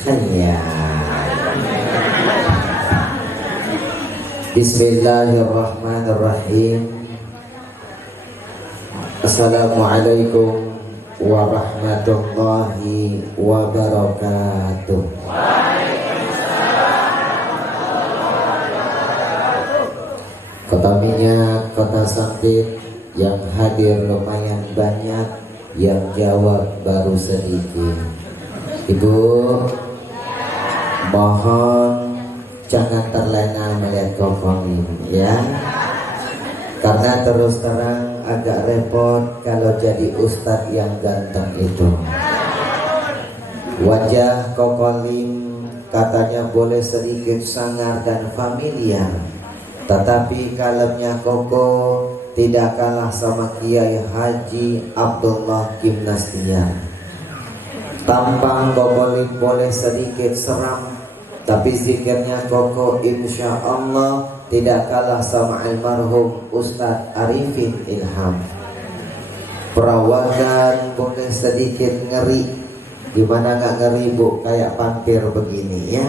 Ya. Bismillahirrahmanirrahim. Assalamualaikum warahmatullahi wabarakatuh. Kota Minyak, Kota Sampit yang hadir lumayan banyak, yang jawab baru sedikit. Ibu, mohon jangan terlena melihat kokong ini ya, karena terus terang agak repot kalau jadi ustadz yang ganteng itu. Wajah kokolim katanya boleh sedikit sangar dan familiar, tetapi kalemnya koko tidak kalah sama Kiai Haji Abdullah Gimnastiar. Tampang kokolim boleh sedikit seram, tapi zikirnya koko insya Allah tidak kalah sama almarhum Ustadz Arifin Ilham. Perawakan boleh sedikit ngeri. Gimana gak ngeri bu, kayak vampir begini ya.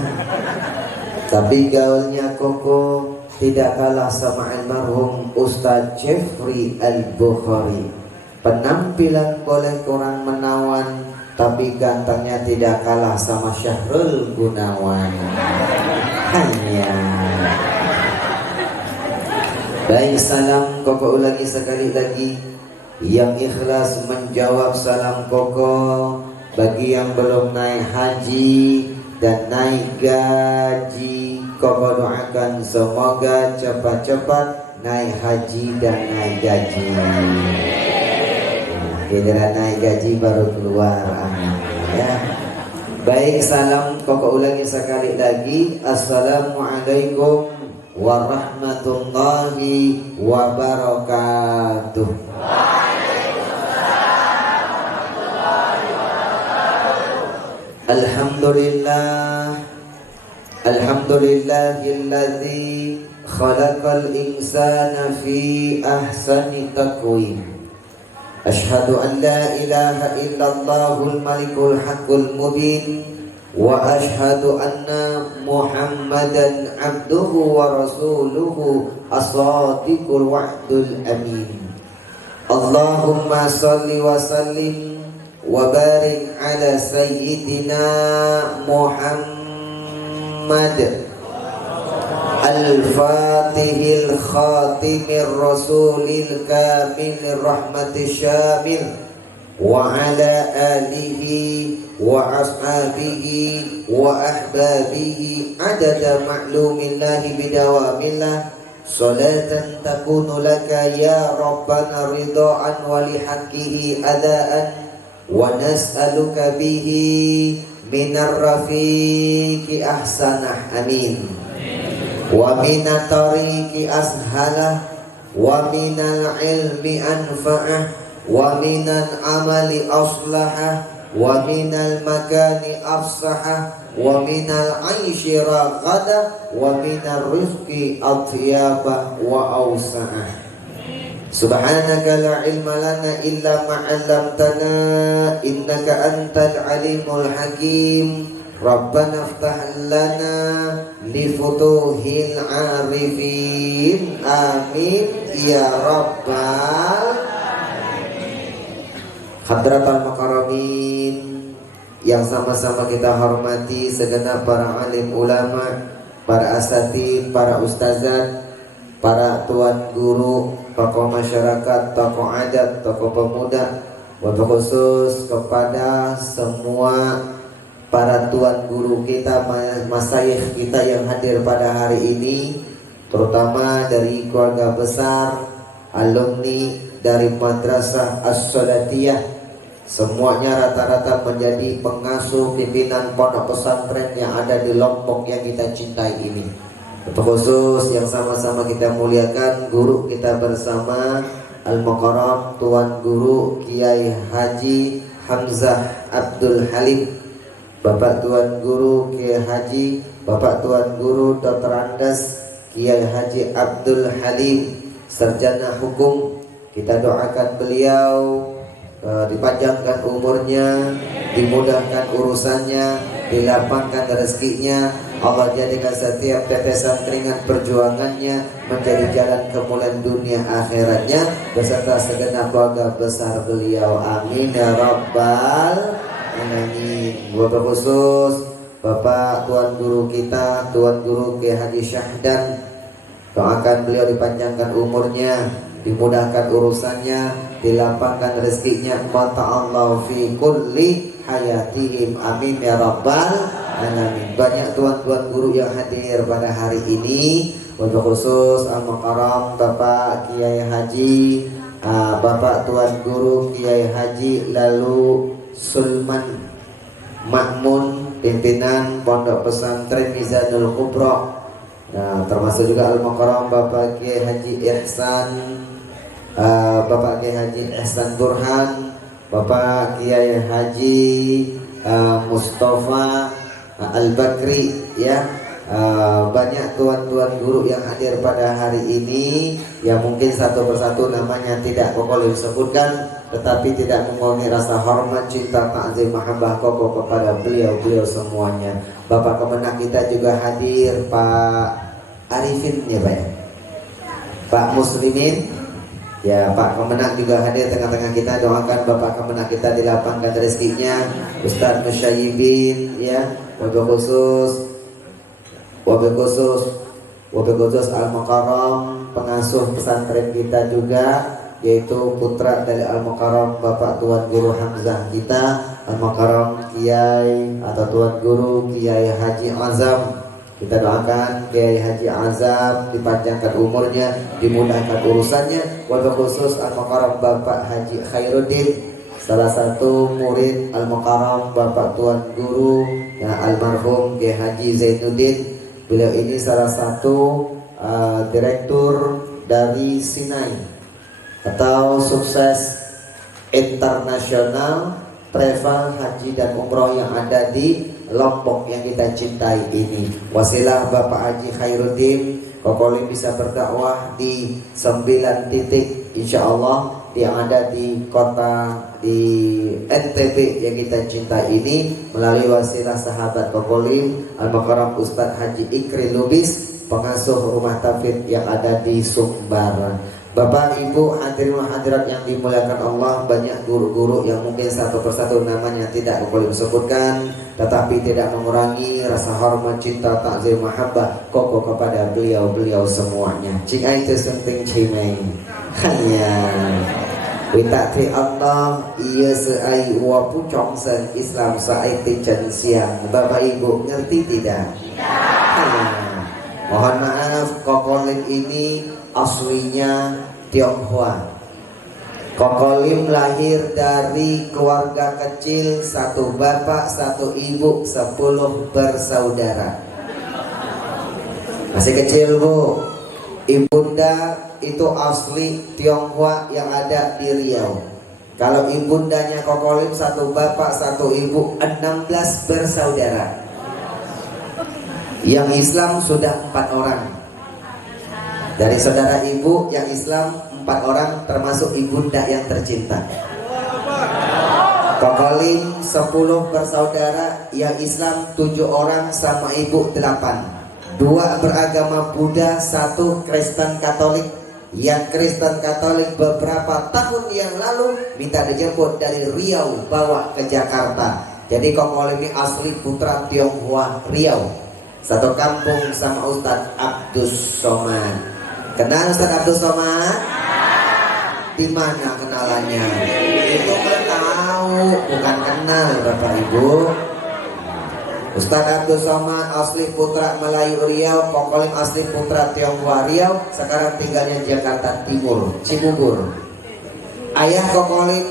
Tapi gaulnya koko tidak kalah sama almarhum Ustadz Jeffrey Al-Bukhari. Penampilan boleh kurang menawan, tapi gantengnya tidak kalah sama Syahrul Gunawan. Hanya baik, salam koko ulangi sekali lagi. Yang ikhlas menjawab salam koko. Bagi yang belum naik haji dan naik gaji, koko doakan semoga cepat-cepat naik haji dan naik gaji. Giliran naik gaji baru keluar, amin ya. Baik, salam koko ulangi sekali lagi. Assalamualaikum warahmatullahi wabarakatuh. Alhamdulillah, alhamdulillahilladzi khalaqal insana fi ahsani taqwim. Ashhadu an la ilaha illallahul malikul haqqul mubin, wa ashhadu anna Muhammadan abduhu wa rasuluhu as-sadiqul wa'dul amin. Allahumma salli wa sallim wa barik ala sayyidina Muhammad al-fatihil khatimir rasulil kamil rahmatil syamil wa ala alihi wa ashabihi wa ahbabihi adada ma'lumillahi bidawamillah, salatan takunu laka ya rabbana ridhaan wa lihaqqihi adaan, wa nas'aluka bihi minar rafiqi ahsanah, amin. Wa minat tariqi ashalah, wa minal ilmi anfa'ah, wa minal amali aslahah, wa minal makani afsahah, wa minal aishi raghadah, wa minal rizqi atyabah wa awsa'ah. Subhanaka la ilma lana illa ma 'allamtana innaka antal alimul hakim. Rabbana iftah lana li futuhil arifin, amin ya rabbal alamin. Hadratal makaramin yang sama-sama kita hormati, segenap para alim ulama, para asatid, para ustazat, para tuan guru, tokoh masyarakat, tokoh adat, tokoh pemuda, wabil khusus kepada semua para tuan guru kita, masyayikh kita yang hadir pada hari ini, terutama dari keluarga besar, alumni dari Madrasah As-Salatiyah, semuanya rata-rata menjadi pengasuh pimpinan pondok pesantren yang ada di Lombok yang kita cintai ini. Khusus yang sama-sama kita muliakan guru kita bersama Al-Mukarram Tuan Guru Kiai Haji Hamzah Abdul Halim, Bapak Tuan Guru Kiai Haji, Bapak Tuan Guru Dr. Andes Kiai Haji Abdul Halim, Sarjana Hukum. Kita doakan beliau dipanjangkan umurnya, dimudahkan urusannya, dilapangkan rezekinya. Allah jadikan setiap tetesan keringat perjuangannya menjadi jalan kemuliaan dunia akhiratnya beserta segenap keluarga besar beliau. Amin ya rabbal alamin. Wabil khusus Bapak Tuan Guru kita, Tuan Guru Kiai Haji Syahdan, doakan beliau dipanjangkan umurnya, dimudahkan urusannya, dilapangkan rezekinya, mata'allahu fi kulli hayatihim. Amin ya rabbal alamin. Banyak tuan-tuan guru yang hadir pada hari ini, untuk khusus Al-Mukarram Bapak Kiai Haji Bapak Tuan Guru Kiai Haji Lalu Sulman Makmun, pimpinan Pondok Pesantren Mizanul Kubra. Nah, termasuk juga Al-Mukarram Bapak Kiai Haji Ihsan, Bapak Kiai Haji Ihsan Burhan, Bapak Kiai Haji Mustafa Al-Bakri, ya. Banyak tuan-tuan guru yang hadir pada hari ini, yang mungkin satu persatu namanya tidak boleh disebutkan, tetapi tidak mengurangi rasa hormat, cinta, ta'zim, mahabbah kokoh kepada beliau-beliau semuanya. Bapak Kemenak kita juga hadir, Pak Arifin ya Pak ya? Pak Muslimin ya, Pak Kemenak juga hadir tengah-tengah kita. Doakan Bapak Kemenak kita dilapangkan rezekinya. Ustadz Musyayibin ya, wabil khusus Al-Mukarram pengasuh pesantren kita juga, yaitu putra dari Al-Mukarram Bapak Tuan Guru Hamzah kita, Al-Mukarram Kiai atau Tuan Guru Kiai Haji Azam. Kita doakan Kiai Haji Azam dipanjangkan umurnya, dimudahkan urusannya. Wabil khusus Al-Mukarram Bapak Haji Khairuddin, salah satu murid Al-Mukarram Bapak Tuan Guru ya, almarhum Kiai Haji Zainuddin. Beliau ini salah satu direktur dari Sinai atau sukses internasional travel haji dan umroh yang ada di Lombok yang kita cintai ini. Wasilah Bapak Haji Khairuddin Kokolim bisa berdakwah di 9 titik insyaallah yang ada di kota di NTB yang kita cintai ini, melalui wasilah sahabat Kokolim Al-Mukarram Ustadz Haji Ikri Lubis, pengasuh rumah tafid yang ada di Sumbar. Bapak Ibu hadirin hadirat yang dimuliakan Allah, banyak guru-guru yang mungkin satu persatu namanya tidak boleh disebutkan, tetapi tidak mengurangi rasa hormat, cinta, takzim, mahabbah kokoh kepada beliau-beliau semuanya. Cik ai tu senting cimeng hanya Wita tri Allah ia seai wapu chongsen Islam saai tijan siang. Bapak Ibu ngerti tidak? Tidak. Mohon maaf, Kokolim ini aslinya Tionghoa. Kokolim lahir dari keluarga kecil, satu bapak, satu ibu, 10 bersaudara. Masih kecil Bu. Ibunda itu asli Tionghoa yang ada di Riau. Kalau ibundanya Kokolim, satu bapak, satu ibu, 16 bersaudara. Yang Islam sudah 4 orang. Dari saudara ibu yang Islam 4 orang, termasuk ibunda yang tercinta. Kokolim 10 bersaudara, yang Islam 7 orang sama ibu 8. 2 beragama Buddha, 1 Kristen Katolik. Yang Kristen Katolik beberapa tahun yang lalu minta dijemput dari Riau bawa ke Jakarta. Jadi Kokolim ini asli putra Tionghoa Riau. Satu kampung sama Ustadz Abdus Somad. Kenal Ustadz Abdus Somad? Di mana kenalannya? Itu kan tahu, bukan kenal Bapak Ibu. Ustadz Abdus Somad asli putra Melayu Riau, Kokolim asli putra Tionghoa Riau, sekarang tinggalnya Jakarta Timur, Cibubur. Ayah Kokolim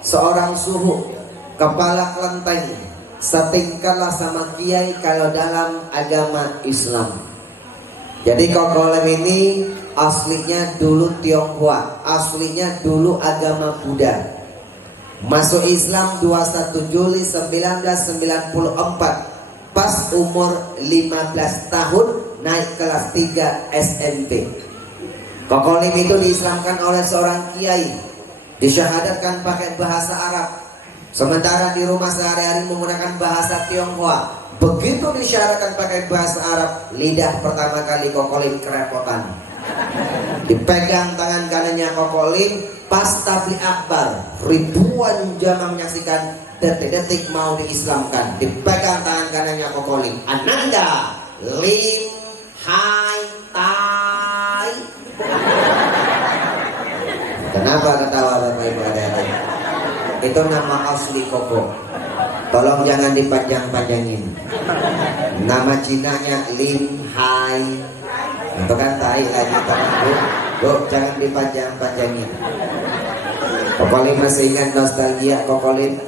seorang suhu, kepala kelenteng, setingkatlah sama kiai kalau dalam agama Islam. Jadi Kokolim ini aslinya dulu Tionghoa, aslinya dulu agama Buddha. Masuk Islam 21 Juli 1994. Pas umur 15 tahun naik kelas 3 SMP. Kokolim itu diislamkan oleh seorang kiai disyahadatkan pakai bahasa Arab, sementara di rumah sehari-hari menggunakan bahasa Tionghoa. Begitu disyaratkan pakai bahasa Arab, lidah pertama kali Kokolin kerepotan. Dipegang tangan kanannya Kokolin, pas tabligh akbar, ribuan jamaah menyaksikan, detik-detik mau diislamkan. Dipegang tangan kanannya Kokolin, Ananda Lim Hai Tai. Kenapa ketawa Bapak Ibu adik-adik? Itu nama asli Koko. Tolong jangan dipanjang-panjangin. Nama Cinanya Lim Hai. Itu kan tai lagi teman. Bu, jangan dipanjang-panjangin. Kokolin masih ingat nostalgia Kokolin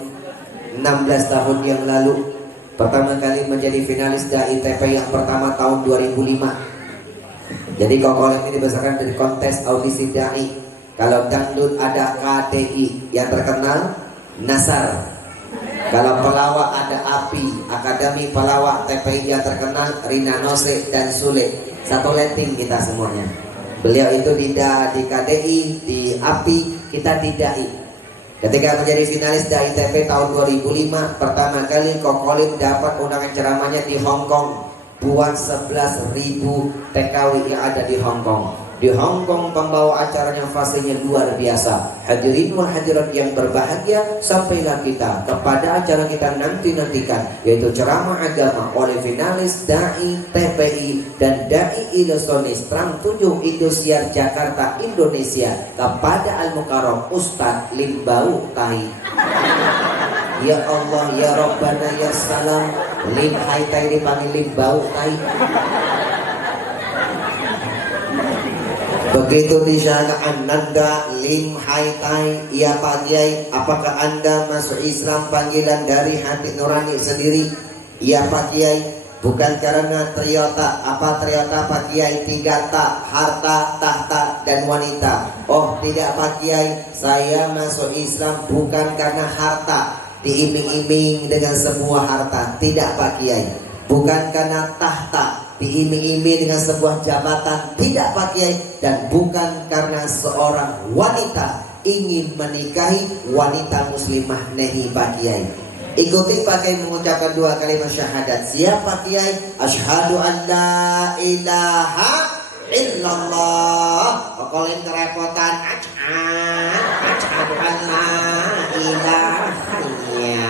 16 tahun yang lalu pertama kali menjadi finalis Dai TP yang pertama tahun 2005. Jadi Kokolin ini dibesarkan dari kontes audisi Dai. Kalau dangdut ada KDI yang terkenal Nasar. Kalau pelawak ada API, Akademi Pelawak TPI yang terkenal Rina Nose dan Sule. Satu letting kita semuanya. Beliau itu di KDI, di API, kita di DAI. Ketika menjadi finalis DAI TP tahun 2005, pertama kali Kokolin dapat undangan ceramahnya di Hong Kong buat 11.000 TKW yang ada di Hong Kong. Di Hong Kong pembawa acaranya fasenya luar biasa. Hadirin wal hadirat yang berbahagia, sampailah kita kepada acara kita nantikan, yaitu ceramah agama oleh finalis Dai TPI dan Dai Ilusionis Trans 7 Indosiar Jakarta Indonesia kepada Al-Mukarram Ustadz Limbau Tai. Ya Allah, ya Rabbana, ya Salam. Lim Hai Tai dipanggil Limbau Tai. Begitu disyaratkan Ananda Lim Hai Tai, ya Pak Kiai, apakah Anda masuk Islam panggilan dari hati nurani sendiri? Ya Pak Kiai, bukan karena Toyota. Apa Toyota Pak Kiai? 3 tak, harta, tahta, dan wanita. Oh tidak Pak Kiai, saya masuk Islam bukan karena harta, diiming-iming dengan sebuah harta. Tidak Pak Kiai, bukan karena tahta, diiming-iming dengan sebuah jabatan. Tidak Pak Kiai, dan bukan karena seorang wanita ingin menikahi wanita muslimah. Nehi Pak Kiai. Ikuti Pak Kiai mengucapkan 2 kalimat syahadat. Siap Pak Kiai? Asyhadu an la ilaha illallah. Kokolin kerepotan. Asyhadu an la ilaha illallah.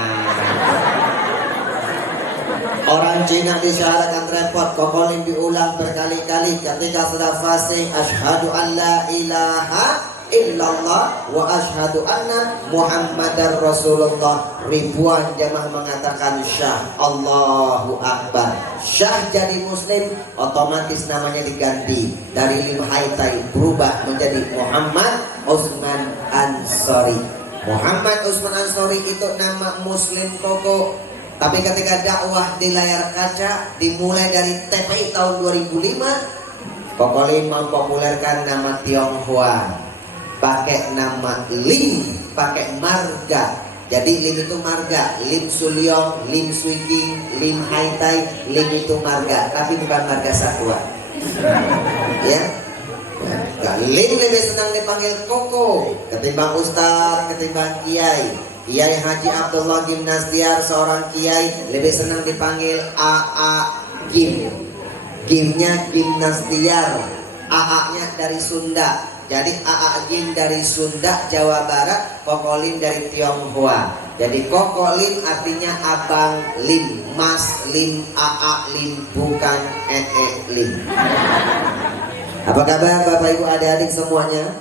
Orang Cina disyaratkan repot. Kokolin diulang berkali-kali ketika sudah fasih. Asyhadu an la ilaha illallah wa asyhadu anna Muhammadar Rasulullah. Ribuan jamaah mengatakan syah. Allahu Akbar. Syah jadi muslim, otomatis namanya diganti dari Lim Hai Tai berubah menjadi Muhammad Usman Ansori. Muhammad Usman Ansori itu nama muslim Koko. Tapi ketika dakwah di layar kaca dimulai dari TPI tahun 2005, Kokolin mempopulerkan nama Tionghoa, pakai nama Lim, pakai marga. Jadi Lim itu marga, Lim Sulyong, Lim Suiking, Lim Hai Tai, Lim itu marga, tapi bukan marga satwa. Ya, Lim lebih senang dipanggil Koko ketimbang Ustaz, ketimbang Kiai. Kiai Haji Abdullah Gimnastiar, seorang kiai, lebih senang dipanggil AA Gim. Gimnya Gimnastiar, AA-nya dari Sunda. Jadi AA Gim dari Sunda, Jawa Barat, Kokolin dari Tionghoa. Jadi Kokolin artinya Abang Lim, Mas Lim, AA Lim, bukan Lim. Apa kabar Bapak Ibu adik-adik semuanya?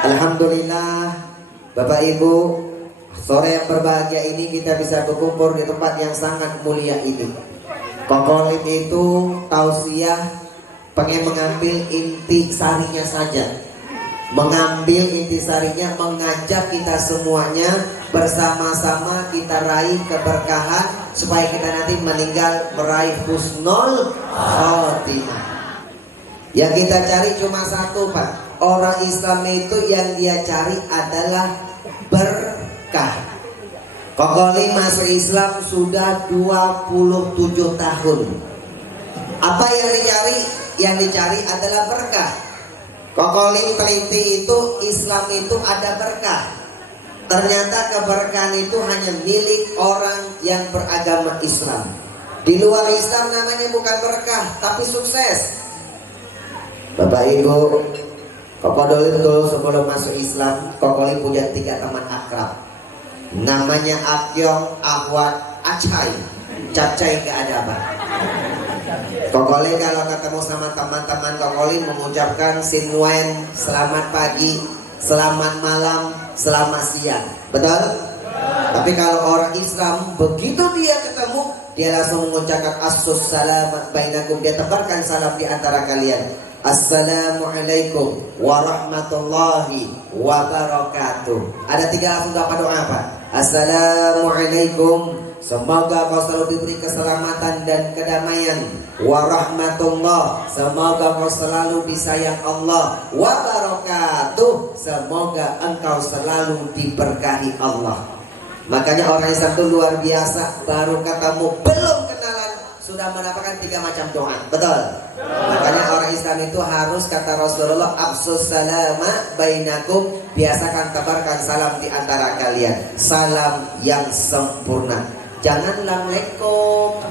Alhamdulillah. Bapak Ibu, sore yang berbahagia ini kita bisa berkumpul di tempat yang sangat mulia ini. Kokolin itu tausiah pengen mengambil inti sarinya saja. Mengambil inti sarinya, mengajak kita semuanya bersama-sama kita raih keberkahan supaya kita nanti meninggal meraih husnul khotimah. Yang kita cari cuma satu Pak. Orang Islam itu yang dia cari adalah berkah. Kokolin masuk Islam sudah 27 tahun. Apa yang dicari? Yang dicari adalah berkah. Kokolin teliti itu Islam itu ada berkah. Ternyata keberkahan itu hanya milik orang yang beragama Islam. Di luar Islam namanya bukan berkah, tapi sukses. Bapak Ibu, Kokolin dulu sebelum masuk Islam, Kokolin punya 3 teman akrab. Namanya Akyong, Ahwat, Acai. Cacai keadaban. Kokolin kalau ketemu sama teman-teman Kokolin mengucapkan Sinwen, selamat pagi, selamat malam, selamat siang. Betul? Tapi kalau orang Islam begitu dia ketemu, dia langsung mengucapkan assus salamat bainakum. Dia tebarkan salam di antara kalian. Assalamualaikum warahmatullahi wabarakatuh. Ada 3 langsung apa doa apa? Assalamualaikum, semoga kau selalu diberi keselamatan dan kedamaian. Warahmatullah, semoga kau selalu disayang Allah. Wabarakatuh, semoga engkau selalu diberkahi Allah. Makanya orang Islam itu luar biasa. Baru ketemu, belum kenalan, sudah mendapatkan 3 macam doa. Betul? Makanya orang Islam itu harus, kata Rasulullah, afsus salama bainakum, biasakan tebarkan salam di antara kalian. Salam yang sempurna. Jangan lamlekum.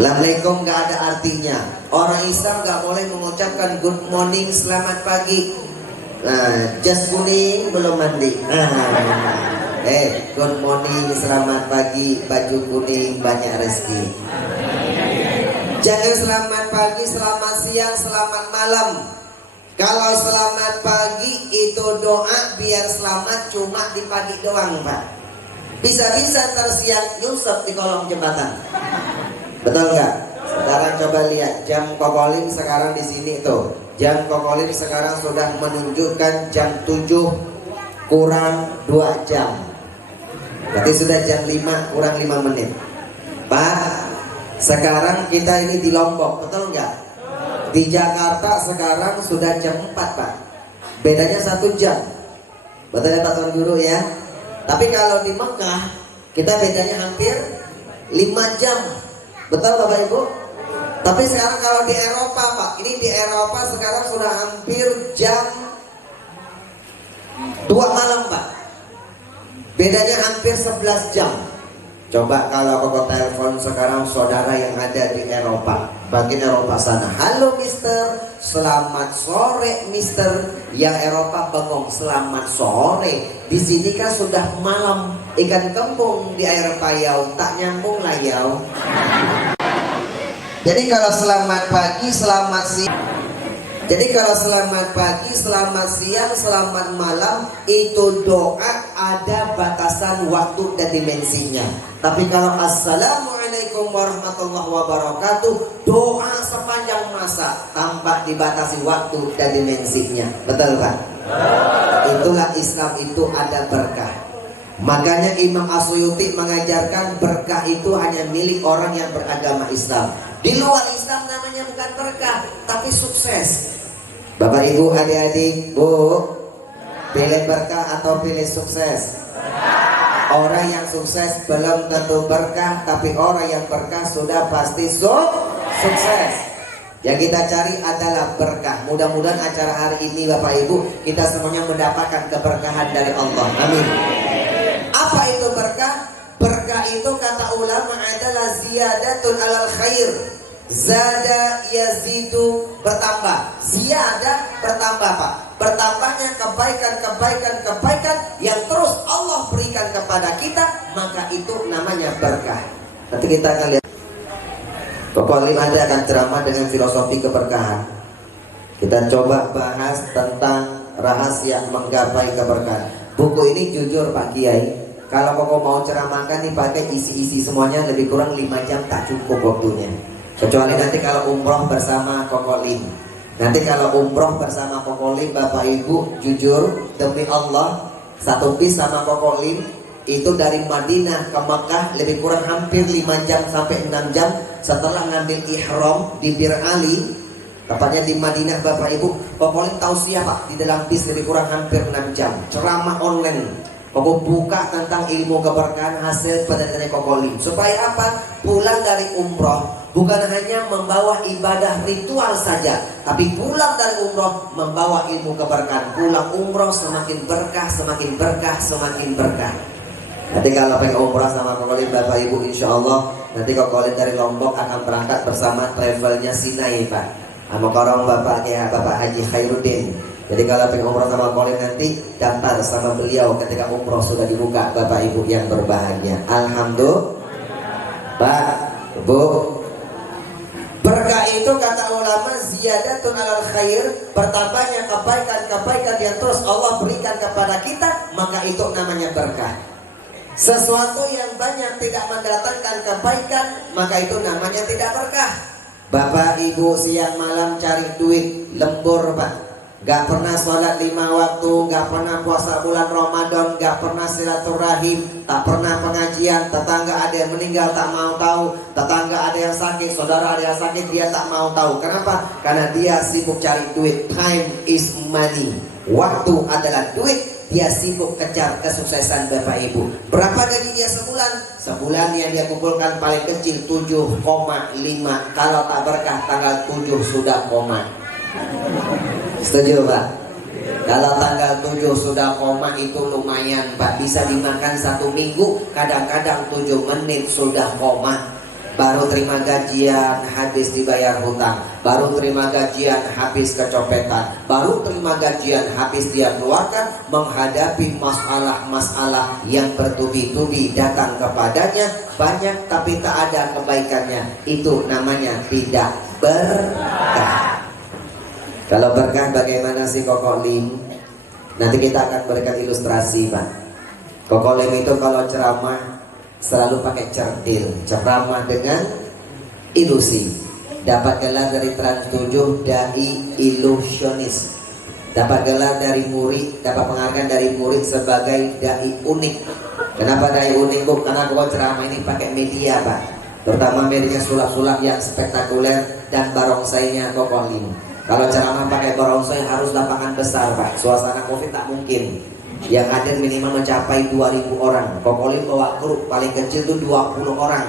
Lamlekum gak ada artinya. Orang Islam gak boleh mengucapkan good morning, selamat pagi. Nah, jas kuning belum mandi. Good morning, selamat pagi, baju kuning, banyak rezeki. Jangan selamat pagi, selamat siang, selamat malam. Kalau selamat pagi itu doa biar selamat cuma di pagi doang, Pak. Bisa-bisa tersiang nyungsep di kolong jembatan. Betul nggak? Sekarang coba lihat jam Kokolin sekarang di sini tuh. Jam Kokolin sekarang sudah menunjukkan jam 7 kurang 2 jam. Berarti sudah jam 5 kurang 5 menit. Pak, sekarang kita ini di Lombok, betul nggak? Di Jakarta sekarang sudah jam 4, Pak. Bedanya 1 jam. Betul ya Pak Tuan Guru ya? Tapi kalau di Mekah kita bedanya hampir 5 jam. Betul Bapak Ibu? Tapi sekarang kalau di Eropa, Pak, ini di Eropa sekarang sudah hampir jam 2 malam, Pak. Bedanya hampir 11 jam. Coba kalau kau telepon sekarang saudara yang ada di Eropa, bagian Eropa sana. Halo Mister, selamat sore Mister. Yang Eropa bengong, selamat sore. Di sini kan sudah malam. Ikan kembung di air payau, tak nyambung layau. Jadi kalau selamat pagi, selamat siang. Jadi kalau selamat pagi, selamat siang, selamat malam, itu doa ada batasan waktu dan dimensinya. Tapi kalau assalamualaikum warahmatullahi wabarakatuh, doa sepanjang masa tanpa dibatasi waktu dan dimensinya. Betul Pak? Itulah Islam itu ada berkah. Makanya Imam Asyuyuti mengajarkan berkah itu hanya milik orang yang beragama Islam. Di luar Islam namanya bukan berkah, tapi sukses. Bapak Ibu adik-adik, Bu, pilih berkah atau pilih sukses? Orang yang sukses belum tentu berkah, tapi orang yang berkah sudah pasti sukses. Yang kita cari adalah berkah. Mudah-mudahan acara hari ini Bapak Ibu, kita semuanya mendapatkan keberkahan dari Allah. Amin. Apa itu berkah? Berkah itu kata ulama adalah ziyadatun alal khair. Zada yazidu, bertambah. Ziyada bertambah Pak. Bertambahnya kebaikan yang terus Allah berikan kepada kita, maka itu namanya berkah. Nanti kita akan lihat. Kokolin ada akan ceramah dengan filosofi keberkahan. Kita coba bahas tentang rahasia menggapai keberkahan. Buku ini jujur Pak Kiai, kalau Koko mau ceramahkan nih pakai isi-isi semuanya lebih kurang 5 jam tak cukup waktunya. Kecuali nanti kalau umroh bersama Kokolin. Nanti kalau umroh bersama Kokolin, Bapak Ibu jujur demi Allah, satu bis sama Kokolin itu dari Madinah ke Mekah lebih kurang hampir 5 jam sampai 6 jam. Setelah ngambil ihram di Bir Ali, tepatnya di Madinah Bapak Ibu, Kokolin tahu siapa di dalam bis lebih kurang hampir 6 jam. Ceramah online Koko buka tentang ilmu keberkahan hasil penelitian Koko Lim. Supaya apa? Pulang dari umroh bukan hanya membawa ibadah ritual saja, tapi pulang dari umroh membawa ilmu keberkahan. Pulang umroh semakin berkah, semakin berkah, semakin berkah. Nanti kalau pengen umrah sama Koko Lim Bapak Ibu, insya Allah nanti Koko Lim dari Lombok akan berangkat bersama travelnya Sinai Pak, sama korong Bapak ya, Bapak Haji Khairuddin. Jadi kalau pengen umrah sama Koko Lim nanti daftar sama beliau ketika umroh sudah dibuka, Bapak Ibu yang berbahagia. Alhamdulillah Pak Bu. Berkah itu kata ulama ziyadatun alal khair, bertambahnya kebaikan-kebaikan yang terus Allah berikan kepada kita, maka itu namanya berkah. Sesuatu yang banyak tidak mendatangkan kebaikan, maka itu namanya tidak berkah. Bapak Ibu siang malam cari duit, lembur Pak, gak pernah sholat 5 waktu, gak pernah puasa bulan Ramadan, gak pernah silaturahim, tak pernah pengajian. Tetangga ada yang meninggal tak mau tahu, tetangga ada yang sakit, saudara ada yang sakit, dia tak mau tahu. Kenapa? Karena dia sibuk cari duit. Time is money. Waktu adalah duit. Dia sibuk kejar kesuksesan Bapak Ibu. Berapa gaji dia sebulan? Sebulan yang dia kumpulkan paling kecil 7,5. Kalau tak berkah tanggal 7 sudah koma. Setuju Pak? Kalau tanggal 7 sudah koma itu lumayan Pak. Bisa dimakan 1 minggu. Kadang-kadang 7 menit sudah koma. Baru terima gajian habis dibayar hutang, baru terima gajian habis kecopetan, baru terima gajian habis dia keluarkan, menghadapi masalah-masalah yang bertubi-tubi datang kepadanya, banyak tapi tak ada kebaikannya. Itu namanya tidak berkah. Kalau berkah bagaimana sih Koko Lim? Nanti kita akan berikan ilustrasi Pak. Koko Lim itu kalau ceramah selalu pakai certil, ceramah dengan ilusi. Dapat gelar dari Trans 7 Dai Ilusionis. Dapat gelar dari murid, dapat penghargaan dari murid sebagai Dai unik. Kenapa Dai unik Bu? Karena kalau ceramah ini pakai media Pak, terutama media sulap-sulap yang spektakuler dan barongsainya Koko Lim. Kalau ceramah pakai barongsai harus lapangan besar Pak, suasana Covid tak mungkin. Yang hadir minimal mencapai 2000 orang. Koko Lim bawa grup paling kecil itu 20 orang.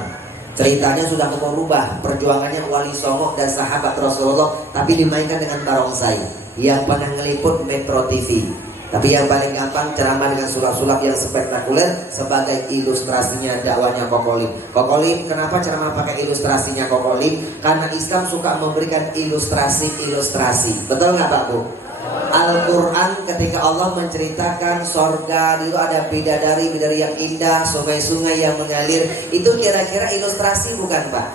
Ceritanya sudah berubah. Perjuangannya Wali Songo dan sahabat Rasulullah, tapi dimainkan dengan barongsai. Yang pernah ngeliput Metro TV. Tapi yang paling gampang ceramah dengan sulap-sulap yang spektakuler sebagai ilustrasinya dakwahnya Koko Lim. Koko Lim kenapa ceramah pakai ilustrasinya Koko Lim? Karena Islam suka memberikan ilustrasi-ilustrasi. Betul nggak Pak Bu? Al-Quran ketika Allah menceritakan sorga itu ada bidadari yang indah, sungai-sungai yang mengalir. Itu kira-kira ilustrasi bukan Pak?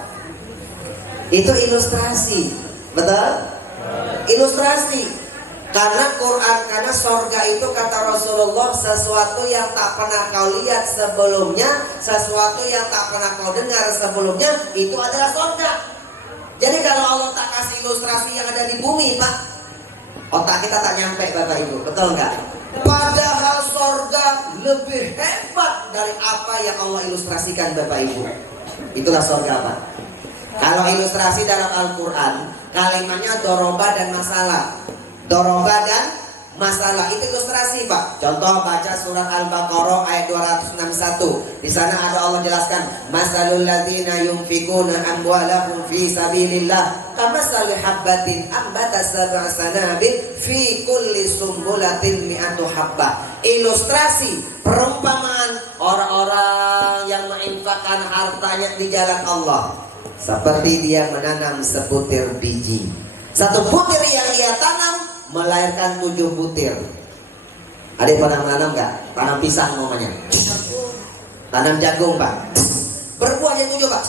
Itu ilustrasi. Betul? Ilustrasi. Karena Quran, karena sorga itu kata Rasulullah sesuatu yang tak pernah kau lihat sebelumnya, sesuatu yang tak pernah kau dengar sebelumnya, itu adalah sorga. Jadi kalau Allah tak kasih ilustrasi yang ada di bumi Pak, otak kita tak nyampe Bapak Ibu, betul nggak? Padahal sorga lebih hebat dari apa yang Allah ilustrasikan Bapak Ibu. Itulah sorga Pak. Kalau ilustrasi dalam Al-Quran, kalimatnya doroba dan masalah. Doroba dan masalah itu ilustrasi Pak. Contoh baca surat Al-Baqarah ayat 261. Di sana ada Allah jelaskan, masalul ladzina yunfikuna amwalahum fi sabilillah kamasali habbatin ambata sab'a sanabil fi kulli sumbulatin mi'atu habbah. Ilustrasi perumpamaan orang-orang yang menginfakkan hartanya di jalan Allah seperti dia menanam sebutir biji. Satu butir yang dia tanam melahirkan 7 butir. Ada yang pernah menanam nggak? Tanam pisang namanya. Tanam jagung Pak. Berbuah yang 7 Pak.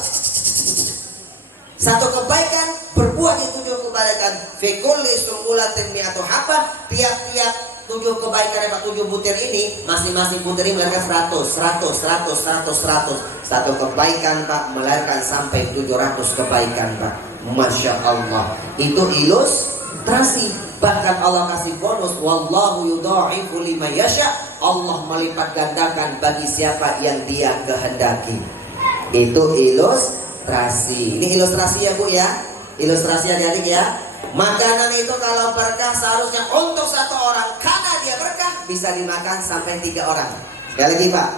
Satu kebaikan berbuah yang 7 kebaikan. Fikul listumulatin mi'atu habbah. Tiap-tiap 7 kebaikan Pak, 7 butir ini, masing-masing butir ini melahirkan 100. Satu kebaikan Pak melahirkan sampai 700 kebaikan Pak. Masya Allah. Itu ilustrasi. Bahkan Allah kasih bonus, wallahu yudha'ifu liman yasha. Allah melipat gandakan bagi siapa yang dia kehendaki. Itu ilustrasi. Ini ilustrasi ya Bu ya. Ilustrasi adik-adik ya. Makanan itu kalau berkah seharusnya untuk 1 orang. Karena dia berkah bisa dimakan sampai 3 orang. Sekali lagi Pak,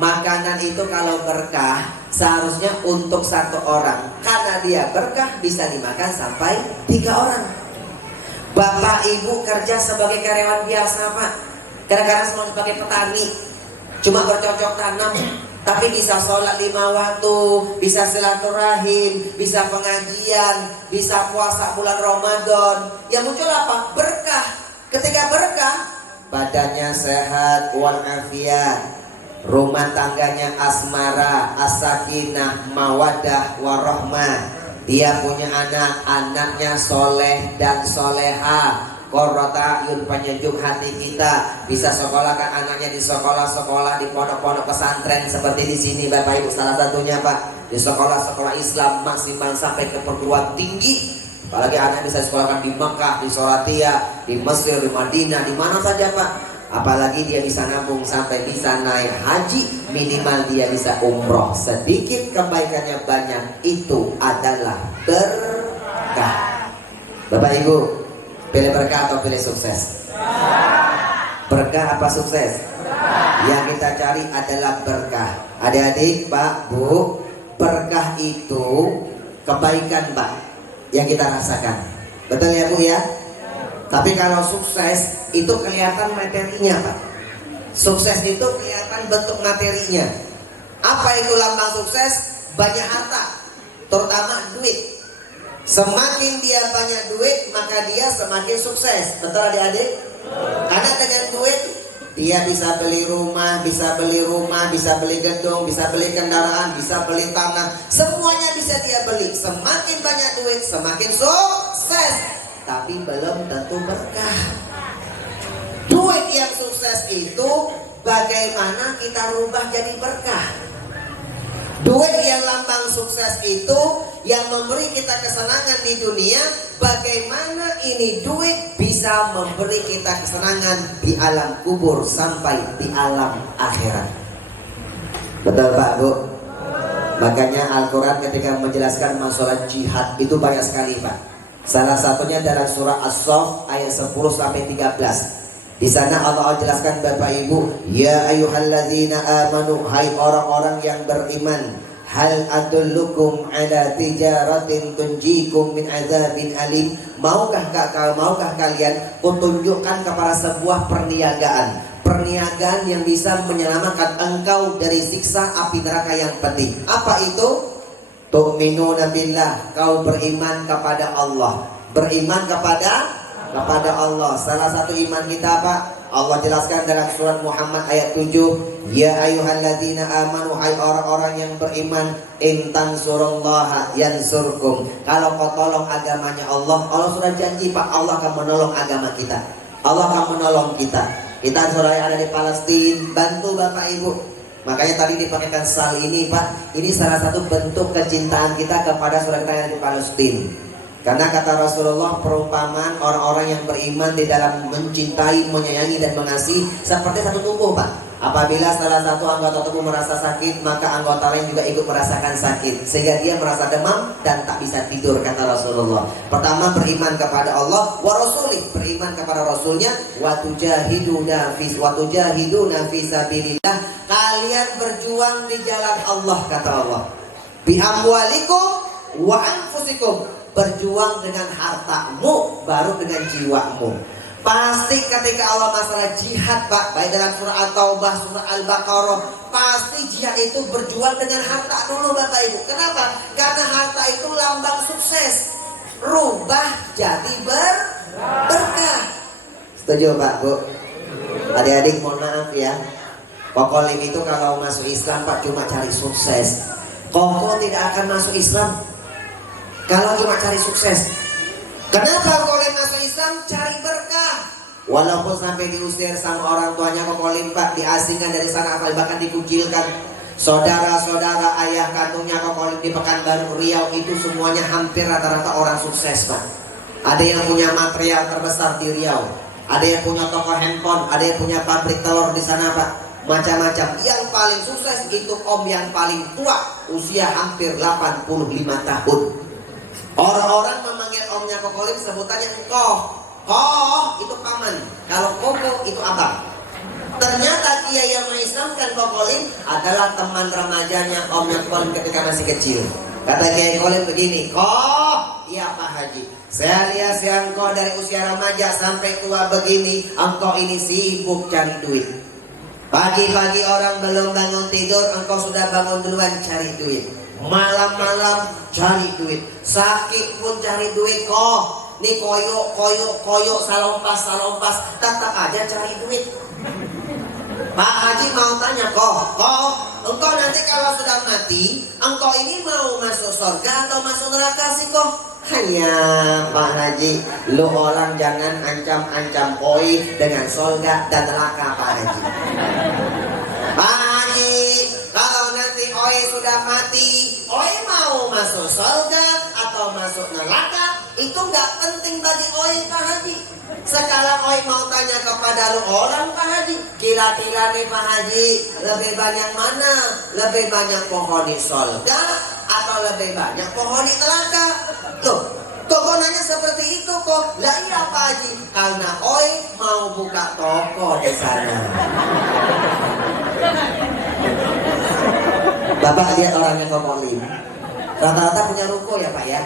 makanan itu kalau berkah seharusnya untuk satu orang, karena dia berkah bisa dimakan sampai 3 orang. Bapak ibu kerja sebagai karyawan biasa Pak, kadang-kadang semua sebagai petani, cuma bercocok tanam, tapi bisa sholat 5 waktu, bisa silaturahim, bisa pengajian, bisa puasa bulan Ramadan. Yang muncul apa? Berkah. Ketika berkah, badannya sehat walafiat, rumah tangganya asmara, as-sakinah, mawadah, warahmah. Dia punya anak, anaknya soleh dan soleha, qurrata ayun, penyejuk hati kita. Bisa sekolahkan anaknya di sekolah-sekolah, di pondok-pondok pesantren seperti di sini Bapak Ibu, salah satunya Pak, di sekolah-sekolah Islam maksimal sampai ke perguruan tinggi. Apalagi anak bisa sekolahkan di Mekah, di Solatia, di Mesir, di Madinah, di mana saja Pak. Apalagi dia bisa nabung sampai bisa naik haji, minimal dia bisa umroh. Sedikit kebaikannya banyak, itu adalah berkah. Bapak Ibu, pilih berkah atau pilih sukses? Berkah apa sukses? Yang kita cari adalah berkah. Adik-adik, Pak, Bu, berkah itu kebaikan Pak yang kita rasakan. Betul ya Bu ya? Tapi kalau sukses itu kelihatan materinya Pak. Sukses itu kelihatan bentuk materinya. Apa itu lambang sukses? Banyak harta, terutama duit. Semakin dia banyak duit, maka dia semakin sukses. Betul adik-adik? Karena dengan duit dia bisa beli rumah, bisa beli gedung, bisa beli kendaraan, bisa beli tanah. Semuanya bisa dia beli. Semakin banyak duit, semakin sukses. Tapi belum tentu berkah. Duit yang sukses itu bagaimana kita rubah jadi berkah. Duit yang lambang sukses itu yang memberi kita kesenangan di dunia, bagaimana ini duit bisa memberi kita kesenangan di alam kubur sampai di alam akhirat. Betul Pak Bu? Makanya Al-Quran ketika menjelaskan masalah jihad itu banyak sekali Pak. Salah satunya dalam surah As-Saff ayat 10 sampai 13. Di sana Allah jelaskan Bapak Ibu, ya ayyuhalladzina amanu, hai orang-orang yang beriman, hal adullukum ala tijaratin tunjikum min azabin alim. Maukah kalian kutunjukkan kepada sebuah perniagaan yang bisa menyelamatkan engkau dari siksa api neraka yang pedih. Apa itu? Tu'minuna billah, kau beriman kepada Allah. Beriman kepada Allah. Salah satu iman kita Pak, Allah jelaskan dalam surat Muhammad ayat 7, ya ayyuhalladzina amanu, hai orang-orang yang beriman, in tansurullaha yansurkum. Kalau kau tolong agamanya Allah sudah janji Pak, Allah akan menolong agama kita. Allah akan menolong kita. Kita saudara yang ada di Palestina, bantu Bapak Ibu. Makanya tadi dipakaikan sal ini Pak, ini salah satu bentuk kecintaan kita kepada saudara kita yang ada di Palestina. Karena kata Rasulullah, perumpamaan orang-orang yang beriman di dalam mencintai, menyayangi dan mengasihi seperti satu tubuh Pak. Apabila salah satu anggota tubuh merasa sakit, maka anggota lain juga ikut merasakan sakit, sehingga dia merasa demam dan tak bisa tidur, kata Rasulullah. Pertama, beriman kepada Allah wa rasulih, beriman kepada Rasulnya, wa tujahiduna fi sabilillah, kalian berjuang di jalan Allah, kata Allah. Bi amwalikum wa anfusikum, berjuang dengan hartamu baru dengan jiwamu. Pasti ketika Allah masalah jihad Pak, baik dalam surah At-Taubah, surah Al-Baqarah, pasti jihad itu berjuang dengan harta dulu Bapak Ibu. Kenapa? Karena harta itu lambang sukses. Rubah jadi berkah. Setuju Pak Bu? Adik-adik mohon maaf ya, Kokolim itu kalau masuk Islam Pak cuma cari sukses. Koko tidak akan masuk Islam kalau cuma cari sukses. Kenapa Kokolim masuk Islam? Cari berkah. Walaupun sampai diusir sama orang tuanya Kokolim Pak, diasingkan dari sana, bahkan dikucilkan. Saudara-saudara ayah kandungnya Kokolim di Pekanbaru Riau itu semuanya hampir rata-rata orang sukses Pak. Ada yang punya material terbesar di Riau, ada yang punya toko handphone, ada yang punya pabrik telur di sana Pak. Macam-macam. Yang paling sukses itu om yang paling tua, usia hampir 85 tahun. Orang-orang memanggil omnya Kokolim sebutannya engkoh. Koh itu paman, kalau koko itu abang. Ternyata kiai yang mengislamkan Kokolin adalah teman remajanya Omnya Kokolin ketika masih kecil. Kata Kiai Kokolin begini, "Kok, iya Pak Haji, saya lihat si engkau dari usia remaja sampai tua begini, engkau ini sibuk cari duit. Pagi-pagi orang belum bangun tidur, engkau sudah bangun duluan cari duit. Malam-malam cari duit, sakit pun cari duit kok. Nih koyok, salompas, tetap aja cari duit." Pak Haji mau tanya, kok engkau nanti kalau sudah mati, engkau ini mau masuk surga atau masuk neraka sih kok? Hanya Pak Haji, lu orang jangan ancam-ancam oi dengan surga dan neraka Pak Haji. Pak Haji, kalau nanti oi sudah mati, oi mau masuk surga atau masuk neraka, itu nggak penting bagi oi Pak Haji. Sekarang oi mau tanya kepada lu orang Pak Haji, kira-kira nih Pak Haji, lebih banyak mana? Lebih banyak pohon di surga atau lebih banyak pohon di neraka? Tuh, kok nanya seperti itu kok? Lah iya Pak Haji, karena oi mau buka toko di sana. Bapak lihat orangnya Kokolin, rata-rata punya ruko ya Pak ya,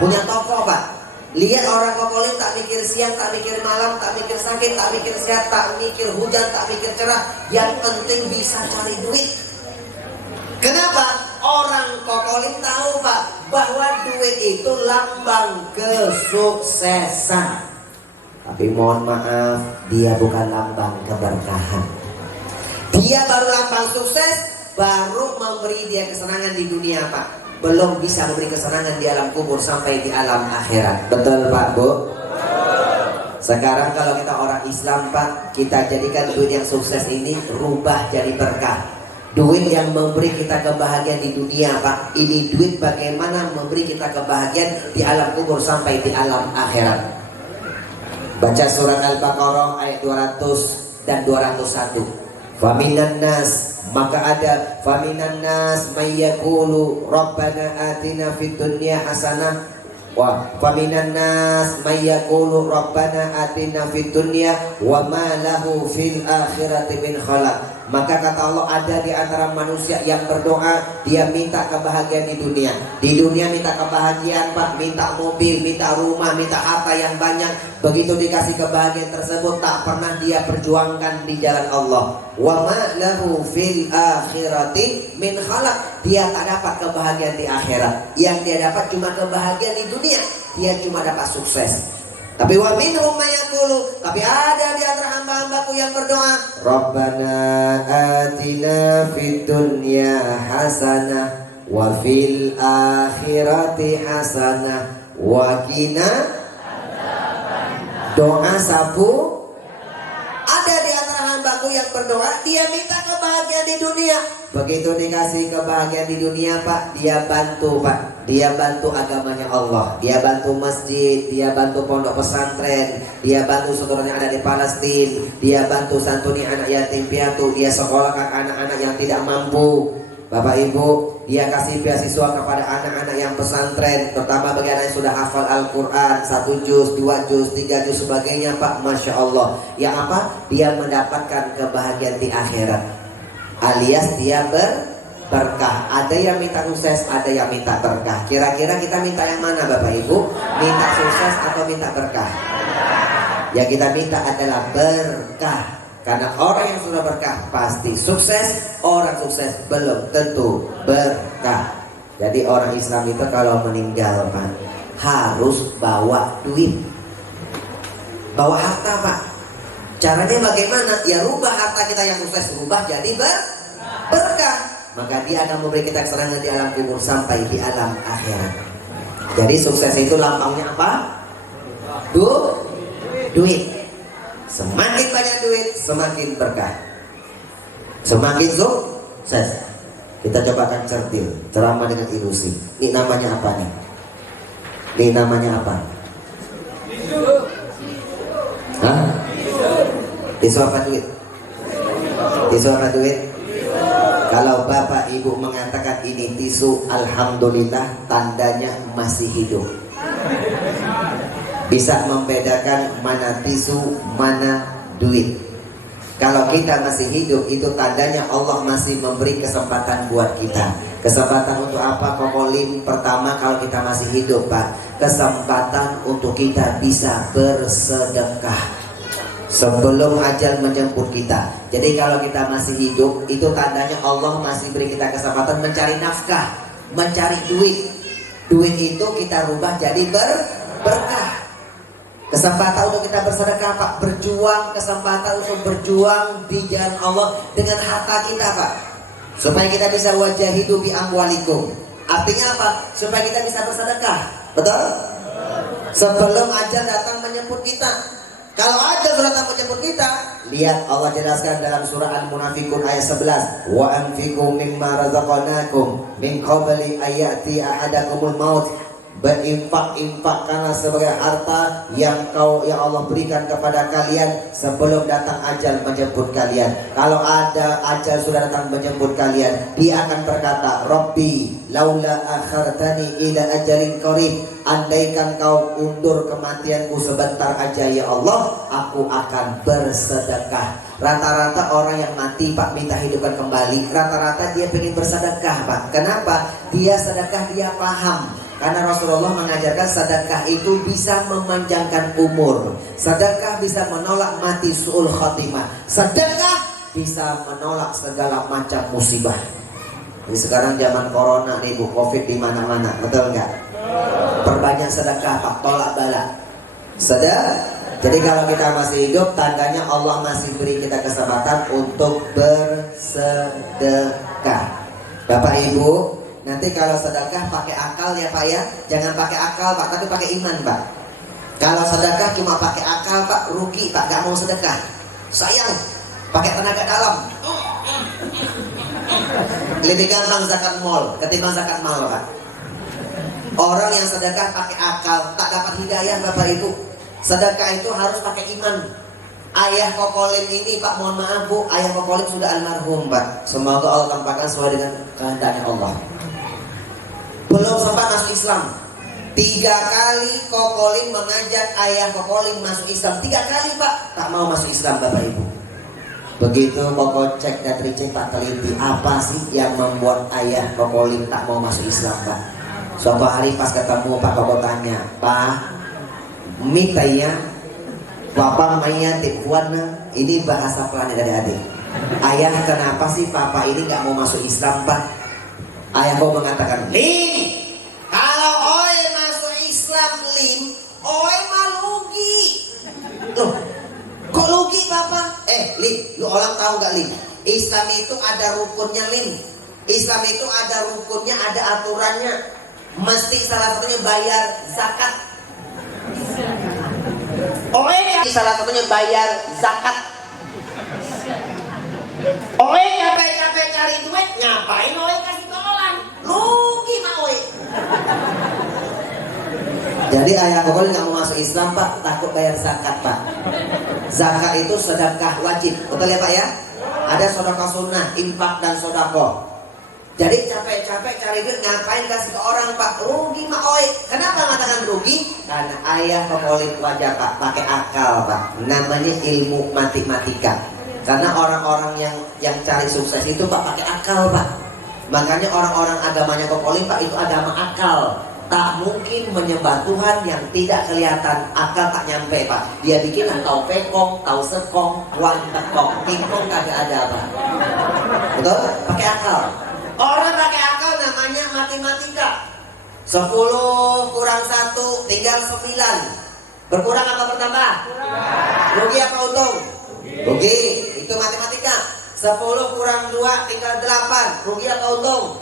punya toko Pak. Lihat orang Kokolin tak mikir siang, tak mikir malam, tak mikir sakit, tak mikir sehat, tak mikir hujan, tak mikir cerah. Yang penting bisa cari duit. Kenapa? Orang Kokolin tahu Pak, bahwa duit itu lambang kesuksesan. Tapi mohon maaf, dia bukan lambang keberkahan. Dia baru lambang sukses, baru memberi dia kesenangan di dunia Pak. Belum bisa memberi kesenangan di alam kubur sampai di alam akhirat. Betul Pak Bu? Sekarang kalau kita orang Islam Pak, kita jadikan duit yang sukses ini rubah jadi berkah. Duit yang memberi kita kebahagiaan di dunia Pak, ini duit bagaimana memberi kita kebahagiaan di alam kubur sampai di alam akhirat. Baca surat Al-Baqarah ayat 200 dan 201. Faminan nas, maka ada faminan nas mayyaqulu rabbana atina fid dunya hasanah wa faminan nas mayyaqulu rabbana atina fid dunya wa ma lahu fil akhirati min khalaq. Maka kata Allah, ada di antara manusia yang berdoa, dia minta kebahagiaan di dunia. Di dunia minta kebahagiaan Pak, minta mobil, minta rumah, minta harta yang banyak. Begitu dikasih kebahagiaan tersebut, tak pernah dia perjuangkan di jalan Allah. Wa ma lahu fil akhirati min khalaq. Dia tak dapat kebahagiaan di akhirat. Yang dia dapat cuma kebahagiaan di dunia. Dia cuma dapat sukses. Tapi wa minhum mayaqulu, tapi ada di antara hamba-hambaku yang berdoa, Rabbana atina fid dunya hasanah wa fil akhirati hasanah wa qina. Doa sapu. Ada di antara hambaku yang berdoa, dia minta kebahagiaan di dunia. Begitu dikasih kebahagiaan di dunia Pak, dia bantu Pak. Dia bantu agamanya Allah, dia bantu masjid, dia bantu pondok pesantren, dia bantu saudaranya ada di Palestina, dia bantu santuni anak yatim piatu, dia sekolahkan anak-anak yang tidak mampu. Bapak Ibu, dia kasih beasiswa kepada anak-anak yang pesantren, terutama bagi anak yang sudah hafal Al-Quran 1 juz, 2 juz, 3 juz sebagainya Pak, Masya Allah. Yang apa? Dia mendapatkan kebahagiaan di akhirat, alias dia berkah. Ada yang minta sukses, ada yang minta berkah. Kira-kira kita minta yang mana Bapak Ibu? Minta sukses atau minta berkah? Yang kita minta adalah berkah. Karena orang yang sudah berkah pasti sukses. Orang sukses belum tentu berkah. Jadi orang Islam itu kalau meninggal Pak, harus bawa duit, bawa harta Pak. Caranya bagaimana? Ya rubah harta kita yang sukses, rubah jadi berkah. Maka dia akan memberi kita kesenangan di alam kubur sampai di alam akhirat. Jadi sukses itu lambangnya apa? Duit. Semakin banyak duit, semakin berkah, semakin sukses. Kita coba akan certil, ceramah dengan ilusi. Ini namanya apa nih? Ini namanya apa? Hah? Tisu apa duit? Tisu apa duit? Kalau Bapak Ibu mengatakan ini tisu, alhamdulillah tandanya masih hidup. Bisa membedakan mana tisu, mana duit. Kalau kita masih hidup, itu tandanya Allah masih memberi kesempatan buat kita. Kesempatan untuk apa? Kokolim pertama, kalau kita masih hidup Pak, kesempatan untuk kita bisa bersedekah sebelum ajal menjemput kita. Jadi kalau kita masih hidup, itu tandanya Allah masih beri kita kesempatan mencari nafkah, mencari duit. Duit itu kita rubah jadi berkah. Kesempatan untuk kita bersedekah Pak, berjuang, kesempatan untuk berjuang di jalan Allah dengan harta kita Pak, supaya kita bisa wajahidu bi amwalikum. Artinya apa? Supaya kita bisa bersedekah. Betul? Sebelum ajal datang menjemput kita. Kalau ajal datang menjemput kita, lihat Allah jelaskan dalam surah Al-Munafiqun ayat 11, wa anfiqu mimma razaqnakum min qabli ayati ahadakumul maut. Berinfak-infakkanlah sebagai harta yang Allah berikan kepada kalian sebelum datang ajal menjemput kalian. Kalau ada ajal sudah datang menjemput kalian, dia akan berkata, Rabbi laula akhartani ila ajalin qarib, andaikan kau undur kematianku sebentar aja ya Allah, aku akan bersedekah. Rata-rata orang yang mati Pak minta hidupkan kembali, rata-rata dia pengen bersedekah Pak. Kenapa? Dia sedekah, dia paham. Karena Rasulullah mengajarkan sedekah itu bisa memanjangkan umur. Sedekah bisa menolak mati su'ul khatimah. Sedekah bisa menolak segala macam musibah. Ini sekarang zaman corona nih Bu, Covid di mana-mana, betul nggak? Perbanyak sedekah Pak, tolak bala. Sedekah. Jadi kalau kita masih hidup, tandanya Allah masih beri kita kesempatan untuk bersedekah. Bapak Ibu, nanti kalau sedekah pakai akal ya Pak ya. Jangan pakai akal Pak, tapi pakai iman Pak. Kalau sedekah cuma pakai akal Pak, rugi Pak, gak mau sedekah. Sayang, pakai tenaga dalam. Lebih gampang zakat mal ketimbang zakat mal Pak. Orang yang sedekah pakai akal tak dapat hidayah Bapak Ibu. Sedekah itu harus pakai iman. Ayah Kokolim ini Pak, mohon maaf Bu, ayah Kokolim sudah almarhum Pak. Semoga Allah tampakkan sesuai dengan kehendaknya Allah. Belum sempat masuk Islam. 3 kali Kokolim mengajak ayah Kokolim masuk Islam. 3 kali Pak, tak mau masuk Islam Bapak Ibu. Begitu Koko cek dan ricek Pak, teliti apa sih yang membuat ayah Kokolim tak mau masuk Islam Pak. Suatu hari pas ketemu Pak, Koko tanya, Pak, mitanya Bapak Maya Tikwana, ini bahasa pelan dari adik. Ayah, kenapa sih Papa ini gak mau masuk Islam Pak? Ayah kau mengatakan, Lim, kalau oi masuk Islam Lim, oi malugi. Loh, kok lugi Papa? Lim, lu orang tahu gak Lim? Islam itu ada rukunnya Lim. Islam itu ada rukunnya, ada aturannya. Mesti salah satunya bayar zakat. Salah satunya bayar zakat. Oe capek-capek cari duit, ngapain oe kasih ke orang? Rugi mah oe. Jadi ayah Kokolim nggak mau masuk Islam Pak, takut bayar zakat Pak. Zakat itu sedekah wajib, betul ya Pak ya? Ada sedekah sunnah, infak dan sedekah. Jadi capek-capek cari duit, ngapain kasih ke orang Pak? Rugi mah oi. Kenapa mengatakan rugi? Karena ayah Kokolim wajah Pak, pakai akal Pak. Namanya ilmu matematika. Karena orang-orang yang cari sukses itu Pak pakai akal Pak. Makanya orang-orang agamanya Kokolim Pak itu agama akal. Tak mungkin menyembah Tuhan yang tidak kelihatan. Akal tak nyampe Pak. Dia bikin tahu pekong, tahu sekong, wang tekong, tingkong kagak ada Pak. Betul? Pakai akal. Orang pakai akal namanya matematika. 10 kurang 1 tinggal 9. Berkurang apa bertambah? Rugi apa untung? Rugi. Itu matematika. 10 kurang 2 tinggal 8. Rugi apa untung?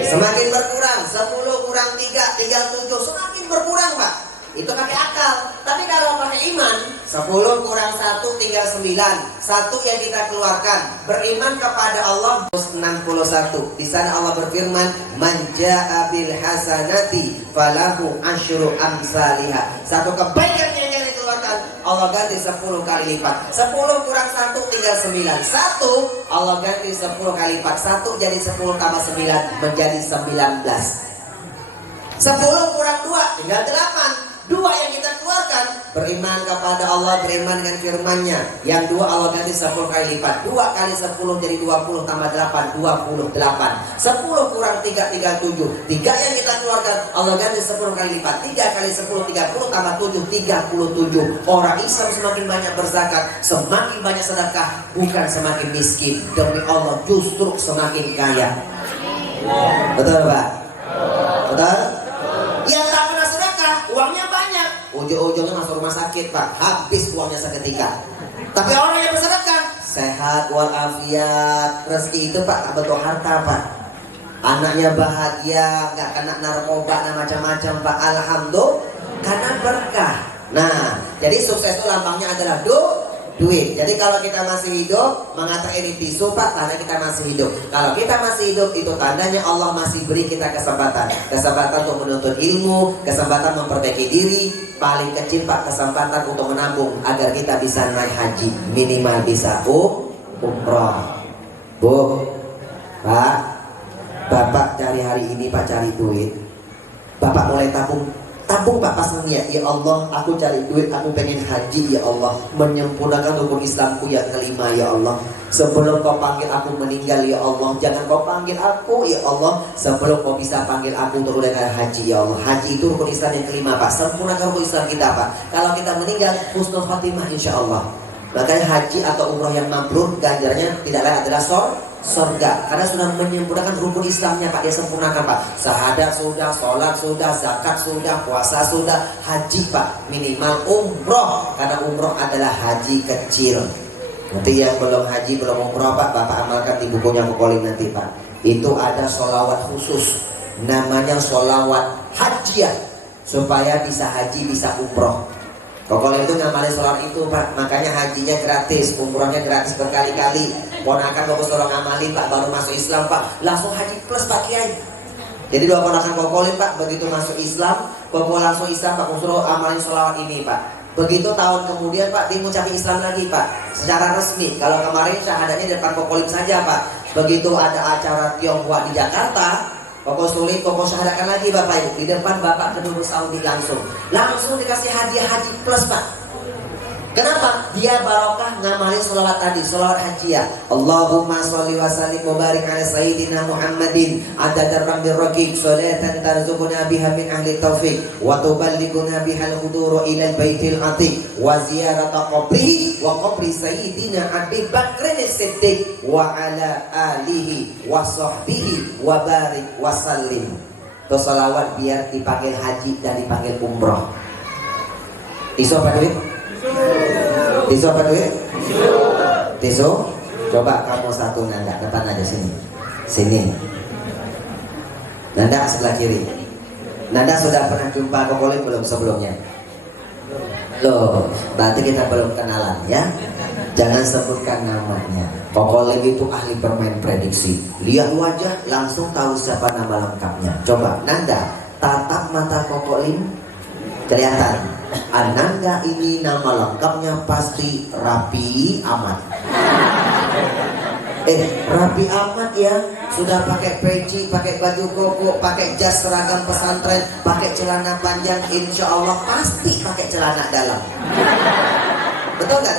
Semakin berkurang. 10 kurang 3 tinggal 7. Semakin berkurang Pak. Itu pakai akal. Tapi kalau pakai iman, 10 kurang 1 tinggal 9. 1 yang kita keluarkan. Beriman kepada Allah 61. Di sana Allah berfirman, "Man jaa bil hasanati falahu asyru amsalihha." Satu kebaikan yang dikeluarkan, Allah ganti 10 kali lipat. 10 kurang 1 tinggal 9. 1 Allah ganti 10 kali lipat. 1 jadi 10 tambah 9 menjadi 19. 10 kurang 2 tinggal 8. Dua yang kita keluarkan, beriman kepada Allah, beriman dengan firman-Nya. Yang dua Allah ganti 10 kali lipat. 2 kali 10 jadi 20 tambah 8, 28. 10 kurang 3 tinggal 7. 3 yang kita keluarkan Allah ganti 10 kali lipat. 3 kali 10 30 tambah 7 37. Orang Islam semakin banyak berzakat, semakin banyak sedekah, bukan semakin miskin. Demi Allah justru semakin kaya. Betul Pak? Betul? Yang tak pernah sedekah, uangnya banyak, ujung-ujungnya masuk rumah sakit Pak, habis uangnya seketika. Tapi orang yang bersedekah sehat walafiat, rezeki itu Pak tak butuh harta Pak. Anaknya bahagia, nggak kena narkoba dan macam-macam Pak. Alhamdulillah, karena berkah. Nah, jadi sukses itu lambangnya adalah duit. Jadi kalau kita masih hidup, mengatakan ini tisu Pak, tanda kita masih hidup. Kalau kita masih hidup, itu tandanya Allah masih beri kita kesempatan. Kesempatan untuk menuntut ilmu, kesempatan memperbaiki diri. Paling kecil Pak, kesempatan untuk menabung agar kita bisa naik haji, minimal bisa umroh. Bu, Pak, Bapak cari hari ini Pak cari duit. Bapak mulai tabung Pak pas niat, ya Allah aku cari duit, aku pengen haji ya Allah, menyempurnakan rukun Islamku yang kelima ya Allah. Sebelum kau panggil aku meninggal ya Allah, jangan kau panggil aku ya Allah sebelum kau bisa panggil aku untuk udah haji ya Allah. Haji itu rukun Islam yang kelima Pak, sempurnakan rukun Islam kita Pak. Kalau kita meninggal husnul khotimah insya Allah. Makanya haji atau umroh yang mabrur ganjarnya tidak lain adalah surga, karena sudah menyempurnakan rukun Islamnya Pak, dia sempurnakan Pak. Syahadat sudah, sholat sudah, zakat sudah, puasa sudah, haji Pak minimal umroh, karena umroh adalah haji kecil. Nanti yang belum haji belum umroh Pak, Bapak amalkan di bukunya Kokolim nanti Pak. Itu ada sholawat khusus, namanya sholawat hajiah, supaya bisa haji bisa umroh. Kokolim itu ngamalin sholat itu Pak, makanya hajinya gratis, umrohnya gratis berkali-kali. Ponakan bagus tolong ngamalin Pak, baru masuk Islam Pak, langsung haji plus Pak Kiai. Jadi dua ponakan Kokolim Pak, begitu masuk Islam, Koko langsung Islam Pak, suruh amalin sholawat ini Pak. Begitu tahun kemudian Pak, dia mengucapkan Islam lagi Pak, secara resmi. Kalau kemarin syahadatnya depan Kokolim saja Pak. Begitu ada acara Tionghoa di Jakarta, Koko sulit, Koko syahadatkan lagi Bapak Ibu di depan Bapak kedua Saudi langsung dikasih hadiah haji plus Pak. Kenapa? Dia barokah ngamalin sholawat tadi, sholawat hajiah. Allahumma sholli wa sallim wa barik ala sayyidina Muhammadin adada rabbir raqiq sholatan tarzuquna biha min ahli taufiq wa tuballighuna bihal huduru ila baitil atiq wa ziyarata qabrihi wa qabri sayyidina Abi Bakrin Siddiq wa ala alihi wa sahbihi wa barik wa sallim. Itu sholawat biar dipanggil haji dan dipanggil umroh. Isu apa duit? Tisu apa duit? Tisu? Coba kamu satu Nanda, depan aja sini. Nanda sebelah kiri. Nanda sudah pernah jumpa Kokolim belum sebelumnya? Loh, berarti kita belum kenalan ya. Jangan sebutkan namanya. Kokolim itu ahli bermain prediksi. Lihat wajah langsung tahu siapa nama lengkapnya. Coba Nanda tatap mata Kokolim, kelihatan. Ananda ini nama lengkapnya pasti Rapi Ahmad. Rapi Ahmad ya, sudah pakai peci, pakai baju koko, pakai jas seragam pesantren, pakai celana panjang, insya Allah pasti pakai celana dalam. Betul kan?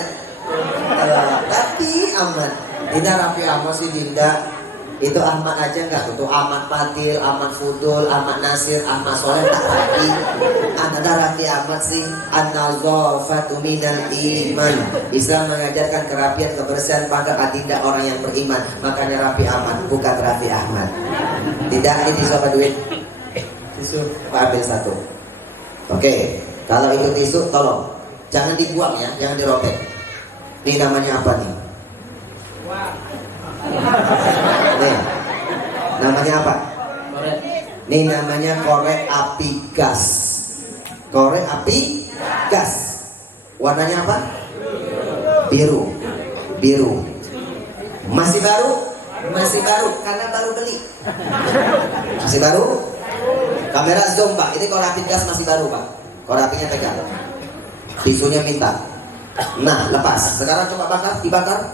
Tapi Ahmad, Dinda Rapi Ahmad sih Dinda. Itu Ahmad aja nggak butuh Ahmad Fadil, Ahmad Fudul, Ahmad Nasir, Ahmad Soleh tak Rafi. Anda Rafi Ahmad sih an-nazafatu minal iman. Islam mengajarkan kerapian, kebersihan pada adinda orang yang beriman. Makanya Rafi Ahmad bukan Rafi Ahmad. Tidak, ini tisu apa duit? Tisu, Pak ambil satu. Oke, kalau itu tisu tolong jangan dibuang ya, jangan dirobek. Ini namanya apa nih? Nih, namanya apa? Ini namanya korek api gas. Korek api gas. Warnanya apa? Biru. Masih baru? Masih baru, karena baru beli. Masih baru? Kamera zoom Pak, ini korek api gas masih baru Pak. Korek apinya pegang. Tisunya minta. Nah, lepas. Sekarang coba bakar, dibakar.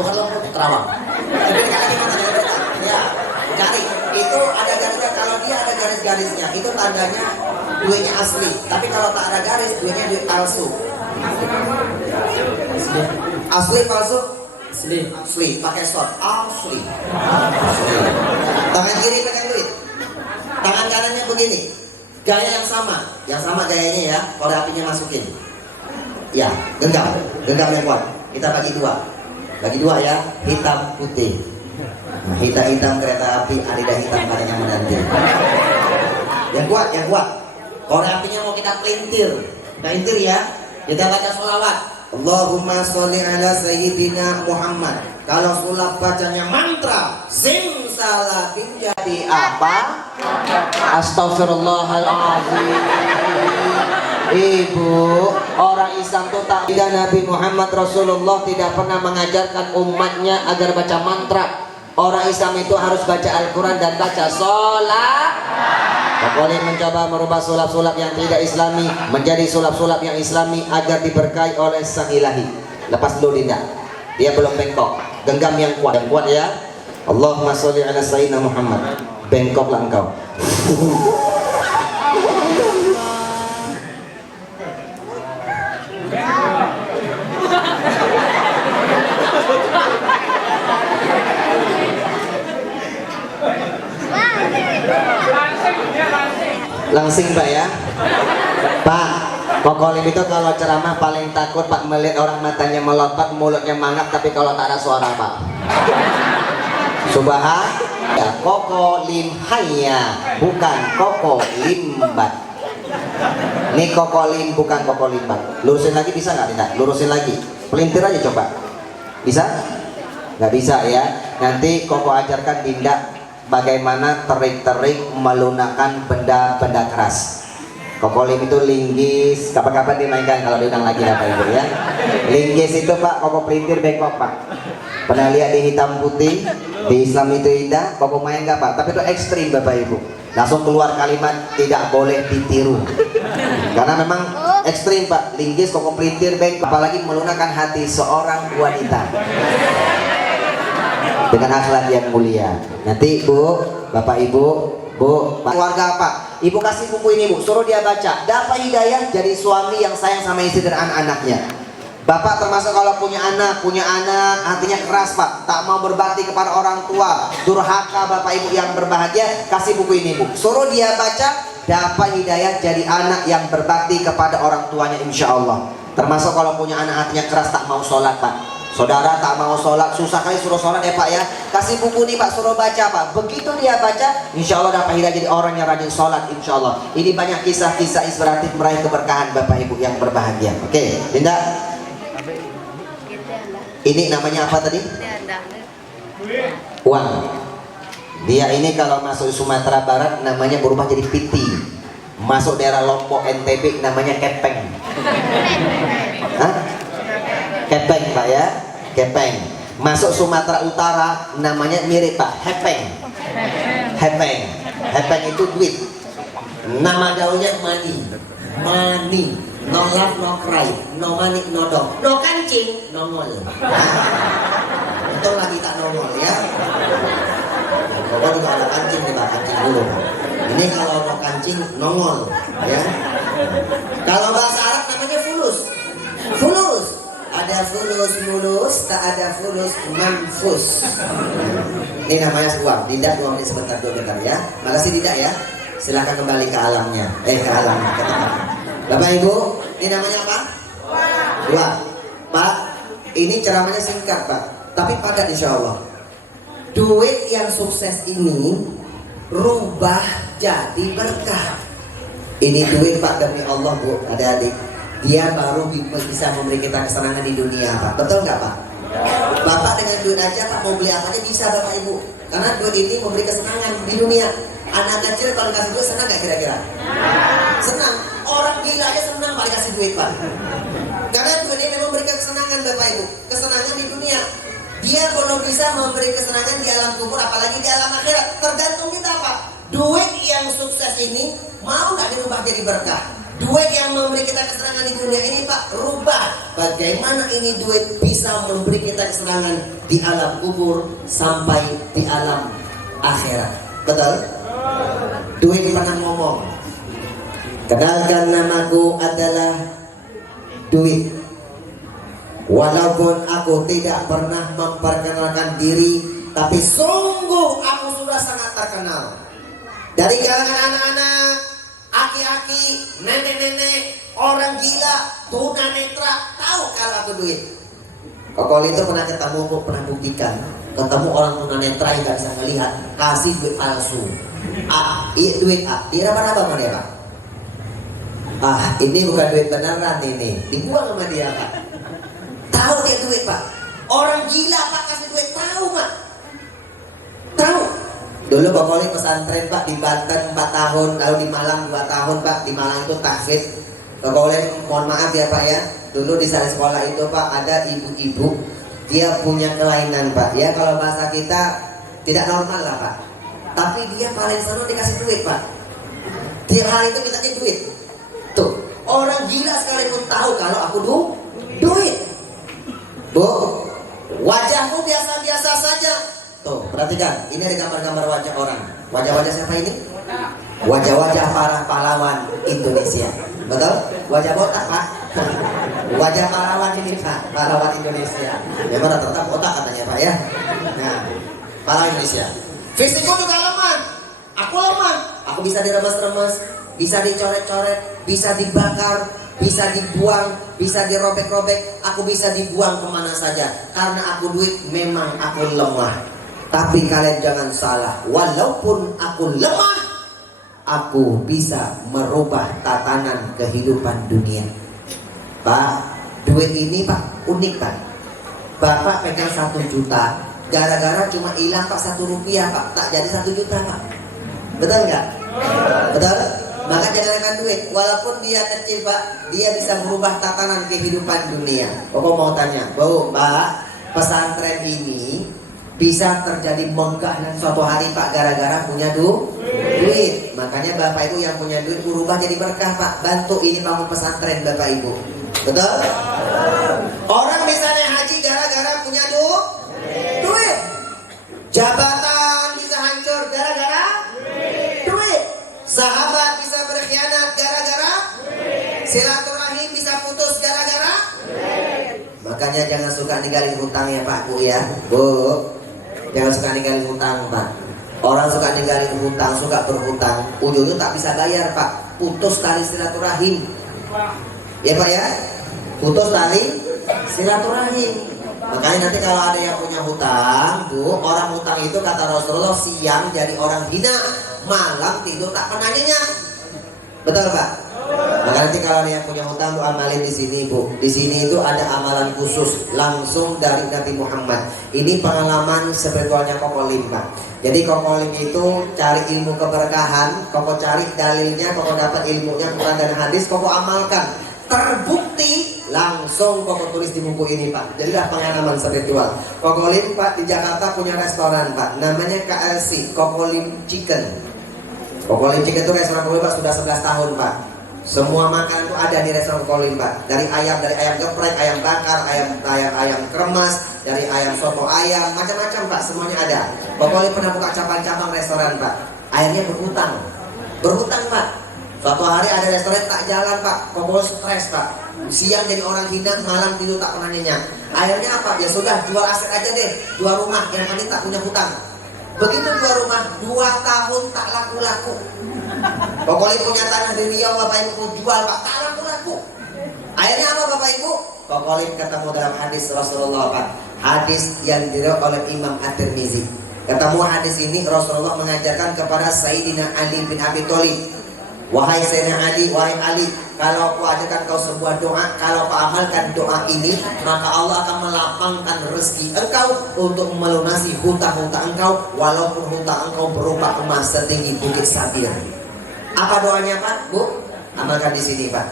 Tuhan Lombok terawang. Jadi lagi mana ya, cari itu ada garisnya. Kalau dia ada garis-garisnya, itu tandanya duitnya asli. Tapi kalau tak ada garis, duitnya duit palsu. Asli palsu? Asli. Pakai short. Asli. Tangan kiri pegang duit. Tangan kanannya begini. Gaya yang sama gayanya ya. Korek apinya masukin. Ya, genggam yang kuat. Kita bagi dua ya, hitam putih. Nah, hitam kereta api, arida hitam katanya menanti. Yang kuat. Korek apinya mau kita pelintir ya. Kita baca sholawat. Allahumma sholli ala sayyidina Muhammad. Kalau sulap bacanya mantra, simsalabim jadi apa? Astagfirullahaladzim. Ibu, orang Islam itu tak ada. Nabi Muhammad Rasulullah tidak pernah mengajarkan umatnya agar baca mantra. Orang Islam itu harus baca Al-Quran dan baca sholat. Boleh mencoba merubah sulap-sulap yang tidak islami menjadi sulap-sulap yang islami agar diberkahi oleh sang ilahi. Lepas dulu Dinda, dia belum bengkok. Genggam yang kuat ya. Allahumma sholli ala sayyidina Muhammad. Bengkoklah engkau. Langsing Pak ya. Pak, Kokolim itu kalau ceramah paling takut Pak melihat orang matanya melotot, mulutnya mangap, tapi kalau tak ada suara Pak. Subhan ya, Kokolim hanya bukan Kokolimbat. Ini Kokolim bukan Kokolimbat. Lurusin lagi bisa nggak Dinda? Lurusin lagi. Pelintir aja coba. Bisa? Nggak bisa ya. Nanti Koko ajarkan Dinda bagaimana terik-terik melunakkan benda-benda keras. Kokolim itu linggis, kapan-kapan dimainkan kalau diundang lagi Bapak Ibu ya. Linggis itu Pak, Koko pelintir bengkok Pak. Pernah lihat di hitam putih, di Islam itu indah, Koko main nggak Pak? Tapi itu ekstrim Bapak Ibu. Langsung keluar kalimat tidak boleh ditiru. Karena memang ekstrim Pak, linggis, Koko pelintir bengkok, apalagi melunakkan hati seorang wanita dengan akhlak yang mulia. Nanti Bu, Bapak Ibu, Bu, Pak, keluarga Pak, Ibu kasih buku ini Bu, suruh dia baca. Dapat hidayah jadi suami yang sayang sama istri dan anak-anaknya. Bapak termasuk kalau punya anak hatinya keras Pak, tak mau berbakti kepada orang tua, durhaka Bapak Ibu yang berbahagia, kasih buku ini Bu, suruh dia baca. Dapat hidayah jadi anak yang berbakti kepada orang tuanya insya Allah. Termasuk kalau punya anak hatinya keras tak mau sholat Pak. Saudara tak mau sholat, susah kali suruh sholat ya Pak ya. Kasih buku nih Pak, suruh baca Pak. Begitu dia baca, insya Allah dapat hidayah jadi orang yang rajin sholat insya Allah. Ini banyak kisah-kisah inspiratif meraih keberkahan Bapak Ibu yang berbahagia. Oke, Dinda. Ini namanya apa tadi? Uang. Dia ini kalau masuk Sumatera Barat namanya berubah jadi piti. Masuk daerah Lombok NTB namanya kepeng. Hah? Kepeng Pak ya, kepeng. Masuk Sumatera Utara namanya mirip Pak, hepeng. Hepeng itu duit. Nama gaulnya money. No love, no cry, no money, no dog, no kancing, nongol. Untung lagi tak nongol ya. Kalau juga ada kancing nih Pak, kancing dulu. Ini kalau no kancing nongol ya. Kalau bahasa Arab namanya fulus. Ada fulus mulus, tak ada fulus manfus. Ini namanya uang. Dinda 2 menit sebentar ya. Makasih Dinda ya. Silahkan kembali ke alamnya. Ke alamnya. Bapak Ibu, ini namanya apa? Uang. Pak, ini ceramahnya singkat Pak, tapi padat insya Allah. Duit yang sukses ini rubah jadi berkah. Ini duit Pak demi Allah Bu, adik-adik. Dia baru bisa memberi kita kesenangan di dunia Pak. Betul nggak Pak? Bapak dengan duit aja Pak mau beli apa aja bisa Bapak Ibu. Karena duit ini memberi kesenangan di dunia. Anak kecil kalau dikasih duit senang nggak kira-kira? Senang. Orang gila aja senang Pak dikasih duit Pak. Karena duit ini memang memberikan kesenangan Bapak Ibu. Kesenangan di dunia. Dia belum bisa memberi kesenangan di alam kubur, apalagi di alam akhirat. Tergantung kita Pak. Duit yang sukses ini mau nggak dirubah jadi berkah? Duit yang memberi kita kesenangan di dunia ini Pak, rubah bagaimana ini duit bisa memberi kita kesenangan di alam kubur sampai di alam akhirat. Betul? Duit pernah ngomong, kenalkan namaku adalah duit. Walaupun aku tidak pernah memperkenalkan diri, tapi sungguh aku sudah sangat terkenal. Dari kalangan anak-anak, aki-aki, nenek-nenek, orang gila, tunanetra, tahu kalau aku duit. Kokol itu pernah ketemu, pernah buktikan. Ketemu orang tunanetra yang gak bisa melihat, kasih duit palsu. Duit dia apa mana ya Pak? Ini bukan duit beneran ini, dibuang sama dia Pak. Tahu dia duit Pak. Orang gila Pak kasih duit, tahu Pak. Tahu. Dulu Kokoli pesantren Pak di Banten 4 tahun, lalu di Malang 2 tahun Pak. Di Malang itu tahfidz. Kokoli mohon maaf ya Pak ya. Dulu di sana sekolah itu Pak ada ibu-ibu, dia punya kelainan Pak. Ya kalau bahasa kita tidak normal lah Pak. Tapi dia paling senang dikasih duit Pak. Tiap hari itu mintanya duit. Tuh, orang gila sekalipun tahu kalau aku duit. Bu, wajahmu biasa-biasa saja. Tuh, perhatikan, ini ada gambar-gambar wajah orang. Wajah-wajah siapa ini? Wajah-wajah para pahlawan Indonesia. Betul? Wajah botak Pak. Wajah pahlawan ini Pak, pahlawan Indonesia. Ya mana tetap botak katanya Pak ya. Nah, pahlawan Indonesia. Fisikku juga lemah. Aku lemah. Aku bisa diremas-remas, bisa dicoret-coret, bisa dibakar, bisa dibuang, bisa dirobek-robek. Aku bisa dibuang kemana saja. Karena aku duit, memang aku lemah. Tapi kalian jangan salah, walaupun aku lemah, aku bisa merubah tatanan kehidupan dunia. Pak, duit ini Pak unik Pak. Bapak pegang 1 juta, gara-gara cuma hilang Pak 1 rupiah Pak, tak jadi 1 juta Pak. Betul nggak? Betul? Maka jangan akan duit, walaupun dia kecil Pak, dia bisa merubah tatanan kehidupan dunia. Bapak mau tanya, Bu, Mbak, pesantren ini bisa terjadi megah dan suatu hari Pak gara-gara punya duit. Makanya Bapak Ibu yang punya duit berubah jadi berkah Pak. Bantu ini bangun pesantren Bapak Ibu. Betul? Orang misalnya haji gara-gara punya duit. Jabatan bisa hancur gara-gara duit. Sahabat bisa berkhianat gara-gara duit. Silaturahim bisa putus gara-gara duit. Makanya jangan suka ninggalin hutang ya Pak Bu ya. Bu, jangan suka ninggalin hutang Pak. Orang suka ninggalin hutang, suka berhutang, ujungnya tak bisa bayar Pak. Putus tali silaturahim. Ya Pak ya, putus tali silaturahim. Makanya nanti kalau ada yang punya hutang, Bu, orang hutang itu kata Rasulullah siang jadi orang hina, malam tidur tak pernah nyenyak. Betul Pak? Maka nanti kalau ada yang punya hutang, Bu amalin di sini Bu. Di sini itu ada amalan khusus langsung dari Nabi Muhammad. Ini pengalaman spiritualnya Kokolim Pak. Jadi Kokolim itu cari ilmu keberkahan, Koko cari dalilnya, Koko dapat ilmunya Quran dan hadis, Koko amalkan. Terbukti langsung Koko tulis di buku ini Pak. Jadilah pengalaman spiritual. Kokolim Pak di Jakarta punya restoran Pak, namanya KLC, Kokolim Chicken. Kokolim Chicken itu restoran Kokolim Pak sudah 11 tahun Pak. Semua makanan itu ada di restoran Kokolim Pak. Dari ayam geprek, ayam bakar, ayam kremas, dari ayam soto ayam, macam-macam Pak, semuanya ada. Kokolim pernah buka cabang-cabang restoran Pak. Akhirnya berhutang Pak. Suatu hari ada restoran tak jalan Pak, Kokolim stres Pak. Siang jadi orang hina, malam tidur tak pernah nyenyak. Akhirnya apa? Ya sudah jual aset aja deh, 2 rumah yang penting tak punya hutang. Begitu 2 rumah, 2 tahun tak laku-laku. Kokolim punya tanah di Riau, Bapak Ibu jual Pak, tak laku-laku. Akhirnya apa Bapak Ibu? Kokolim ketemu dalam hadis Rasulullah Pak. Hadis yang diriwayatkan oleh Imam At-Tirmizi. Ketemu hadis ini Rasulullah mengajarkan kepada Sayyidina Ali bin Abi Thalib. Wahai Sayyidina Ali, wahai Ali, kalau aku ajarkan kau sebuah doa, kalau kau amalkan doa ini, maka Allah akan melapangkan rezeki engkau untuk melunasi hutang-hutang engkau, walaupun hutang engkau berupa emas setinggi bukit Sabir. Apa doanya Pak, Bu? Amalkan di sini Pak.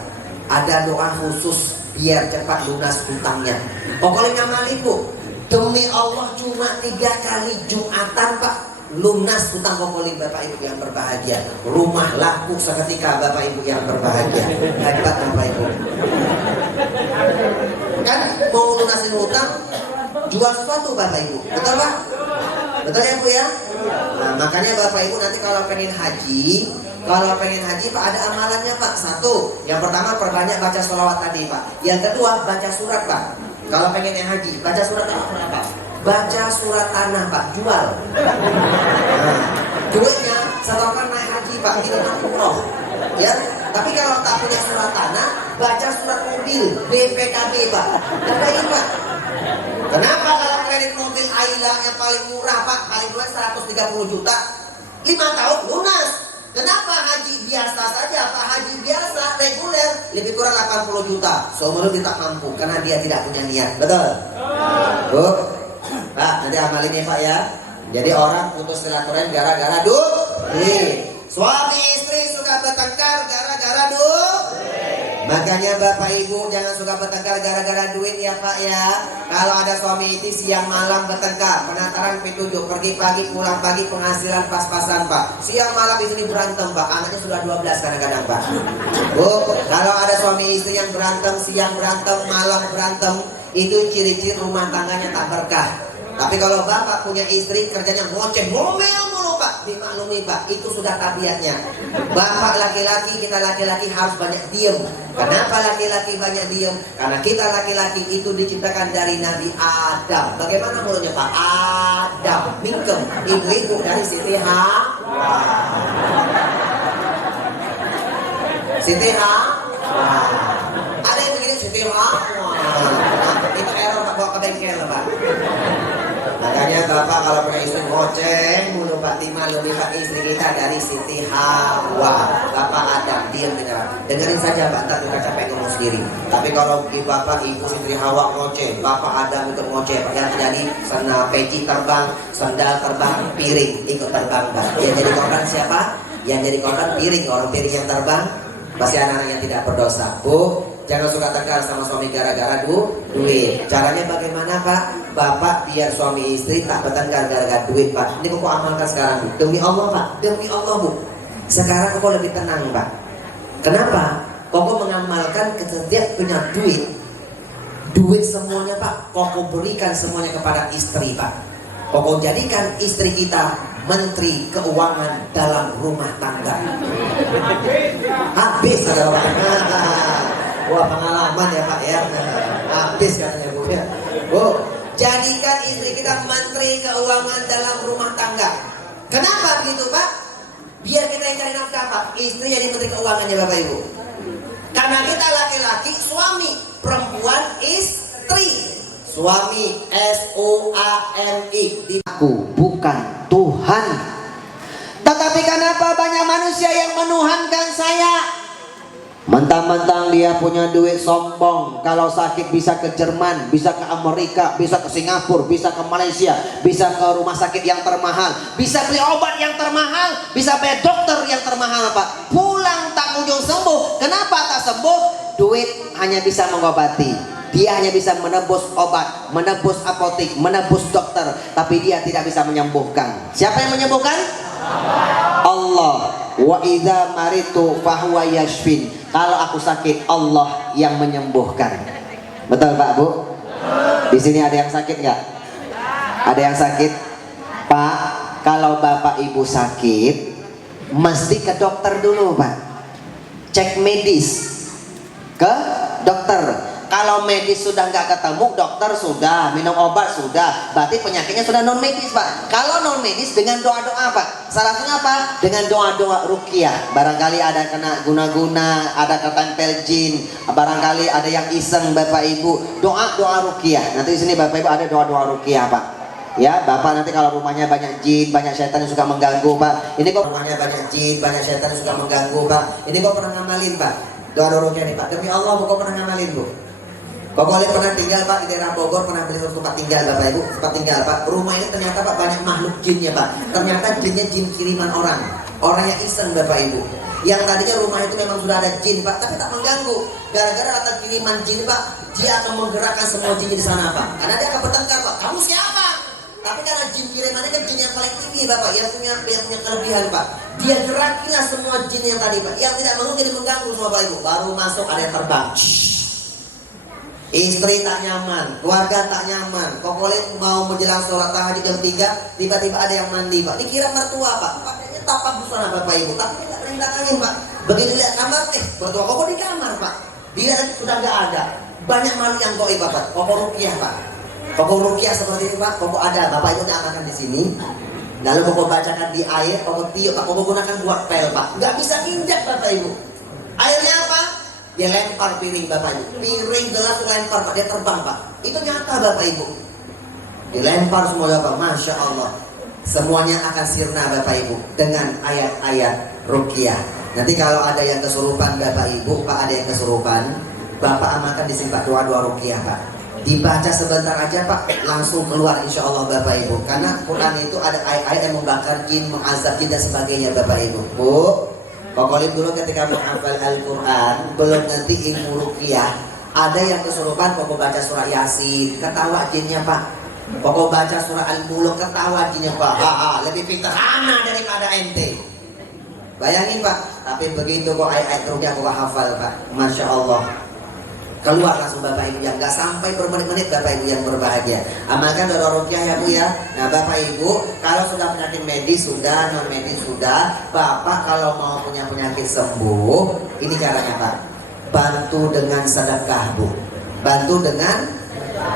Ada doa khusus biar cepat lunas hutangnya. Pokoknya ngamalin Bu. Demi Allah cuma 3 kali Jumatan Pak. lunas hutang kokoling Bapak Ibu yang berbahagia. Rumah laku seketika Bapak Ibu yang berbahagia. Hebat Bapak Ibu. Kan mau lunasin hutang, jual sesuatu Bapak Ibu. Betul Pak? Betul ya Bu ya? Nah makanya Bapak Ibu nanti kalau pengen haji Pak ada amalannya Pak. Satu, yang pertama perbanyak baca sholawat tadi Pak. Yang kedua baca surat Pak. Kalau pengen yang haji, baca surat apa? Baca surat tanah Pak, jual. Nah, duitnya setorkan naik haji Pak, tidak umroh. Ya, tapi kalau tak punya surat tanah, baca surat mobil BPKB Pak. Terbaik Pak. Kenapa kalau kredit mobil Ayla yang paling murah Pak, paling murah 130 juta, 5 tahun lunas. Kenapa haji biasa saja Pak? Haji biasa reguler lebih kurang 80 juta. Seumur hidup tidak mampu karena dia tidak punya niat. Betul? Bu, Pak, nanti amal ini Pak ya. Jadi orang putus silaturahim gara-gara duit. Suami istri suka bertengkar gara-gara duit. Makanya Bapak Ibu jangan suka bertengkar gara-gara duit ya Pak ya. Kalau ada suami istri siang malam bertengkar, penataran P7, pergi pagi pulang pagi, penghasilan pas-pasan Pak. Siang malam istri berantem Pak, anaknya sudah 12 kadang-kadang Pak. Bu, kalau ada suami istri yang berantem, siang berantem, malam berantem, itu ciri-ciri rumah tangganya tak berkah. Tapi kalau Bapak punya istri kerjanya ngoceh, ngomel mulu Pak, dimaklumi Pak, itu sudah tabiatnya. Bapak laki-laki, kita laki-laki harus banyak diem. Kenapa laki-laki banyak diem? Karena kita laki-laki itu diciptakan dari Nabi Adam. Bagaimana mulutnya Pak? Adam, mingkem, ibu-ibu dari Siti Hawa. Siti Hawa. Ada yang begini Siti Hawa. Itu error Pak, bawa ke bengkel Pak. Makanya Bapak kalau punya istri ngoceh mulu Pak, dimaklumi Pak, istri kita dari Siti Hawa. Bapak Adam, diam dengerin saja Pak, ntar kita capek ngomong sendiri. Tapi kalau Bapak Ibu Siti Hawa ngoceh, Bapak Adam ikut ngoceh, yang terjadi sana peci terbang, sandal terbang, piring ikut terbang Pak. Yang jadi korban siapa? Yang jadi korban piring, orang piring yang terbang masih anak-anak yang tidak berdosa. Bu, jangan suka tegar sama suami gara-gara duit. Caranya bagaimana Pak? Bapak biar suami istri tak bertengkar gara-gara duit Pak. Ini kok amalkan sekarang Bu. Demi Allah Pak, demi Allah Bu. Sekarang kok lebih tenang Pak. Kenapa? Kok mengamalkan setiap punya duit semuanya Pak, kok berikan semuanya kepada istri Pak. Kok jadikan istri kita menteri keuangan dalam rumah tangga. Habis ada Pak. Wah pengalaman ya Pak ya. Habis katanya Bu ya. Bu, jadikan istri kita menteri keuangan dalam rumah tangga. Kenapa begitu Pak? Biar kita yang cari nafkah Pak. Istri jadi menteri keuangannya Bapak Ibu. Karena kita laki-laki, suami, perempuan istri. Suami SUAMI. Aku bukan Tuhan. Tetapi kenapa banyak manusia yang menuhankan saya? Mentang-mentang dia punya duit sombong, kalau sakit bisa ke Jerman, bisa ke Amerika, bisa ke Singapura, bisa ke Malaysia, bisa ke rumah sakit yang termahal, bisa beli obat yang termahal, bisa bayar dokter yang termahal Pak. Pulang tak kunjung sembuh. Kenapa tak sembuh? Duit hanya bisa mengobati. Dia hanya bisa menebus obat, menebus apotik, menebus dokter, tapi dia tidak bisa menyembuhkan. Siapa yang menyembuhkan? Allah. Wa idza maritu fahuwa yashfin. Kalau aku sakit, Allah yang menyembuhkan. Betul Pak Bu? Di sini ada yang sakit nggak? Ada yang sakit? Pak, kalau Bapak Ibu sakit, mesti ke dokter dulu Pak. Cek medis ke dokter. Kalau medis sudah nggak ketemu, dokter sudah, minum obat sudah, berarti penyakitnya sudah non medis Pak. Kalau non medis dengan doa-doa Pak. Salah satunya apa? Dengan doa-doa ruqyah. Barangkali ada kena guna-guna, ada ketempel jin, barangkali ada yang iseng Bapak Ibu. Doa-doa ruqyah. Nanti di sini Bapak Ibu ada doa-doa ruqyah Pak. Ya, Bapak nanti kalau rumahnya banyak jin, banyak setan yang suka mengganggu Pak. Ini kok rumahnya banyak jin, banyak setan yang suka mengganggu Pak. Ini kok pernah ngamalin Pak? Doa-doa ruqyah nih Pak. Demi Allah kok pernah ngamalin Bu? Pokoknya pernah tinggal Pak di daerah Bogor, pernah beli tempat tinggal Bapak Ibu, tempat tinggal Pak. Rumah ini ternyata Pak banyak makhluk jinnya Pak. Ternyata jinnya jin kiriman orang yang iseng Bapak Ibu. Yang tadinya rumah itu memang sudah ada jin Pak, tapi tak mengganggu. Gara-gara datang kiriman jin Pak, dia akan menggerakkan semua jin di sana Pak. Karena dia akan bertengkar Pak. Kamu siapa? Tapi karena jin kiriman ini jin yang paling tinggi Bapak, yang punya kelebihan Pak. Dia gerakilah semua jin yang tadi Pak, yang tidak mungkin mengganggu semua Bapak Ibu. Baru masuk ada yang terbang. Istri tak nyaman, keluarga tak nyaman. Kokolin mau menjelang sholat tahajud jam 3, tiba-tiba ada yang mandi Pak. Dikira mertua Pak, pakainya tapak busana Bapak Ibu, tapi tidak perintah angin Pak. Begitu lihat kamar, mertua Koko di kamar Pak. Dia sudah nggak ada. Banyak makhluk yang goib Bapak. Koko rukiah Pak. Koko rukiah seperti ini Pak. Koko ada, Bapak itu nyatakan di sini. Lalu Koko bacakan di air, Koko tiup Pak. Koko gunakan buat pel Pak. Nggak bisa injak Bapak Ibu. Airnya apa? Dia lempar piring Bapak Ibu. Piring gelas lempar Pak, dia terbang Pak. Itu nyata Bapak Ibu. Dilempar semua Bapak, Masya Allah. Semuanya akan sirna Bapak Ibu dengan ayat-ayat ruqyah. Nanti kalau ada yang kesurupan Bapak Ibu, Pak ada yang kesurupan, Bapak amalkan disimpan doa-doa ruqyah Pak. Dibaca sebentar aja Pak, langsung keluar insya Allah Bapak Ibu. Karena Quran itu ada ayat-ayat yang membakar jin, mengazab jin dan sebagainya Bapak Ibu. Bu, Kokolin dulu ketika menghafal Al-Quran, belum nanti ilmu ruqyah. Ada yang kesurupan, Koko baca surah Yasin, ketawa jinnya Pak. Koko baca surah Al-Muluk, ketawa jinnya Pak. Lebih pintar anak daripada ente. Bayangin Pak, tapi begitu kok ayat-ayat ruqyah Koko hafal Pak, Masya Allah. Keluar langsung Bapak Ibu, yang gak sampai bermenit-menit Bapak Ibu yang berbahagia. Amalkan doa ruqyah ya Bu ya. Nah Bapak Ibu, kalau sudah penyakit medis sudah, non medis sudah, Bapak kalau mau punya penyakit sembuh, ini caranya Pak. Bantu dengan sedekah Bu. Bantu dengan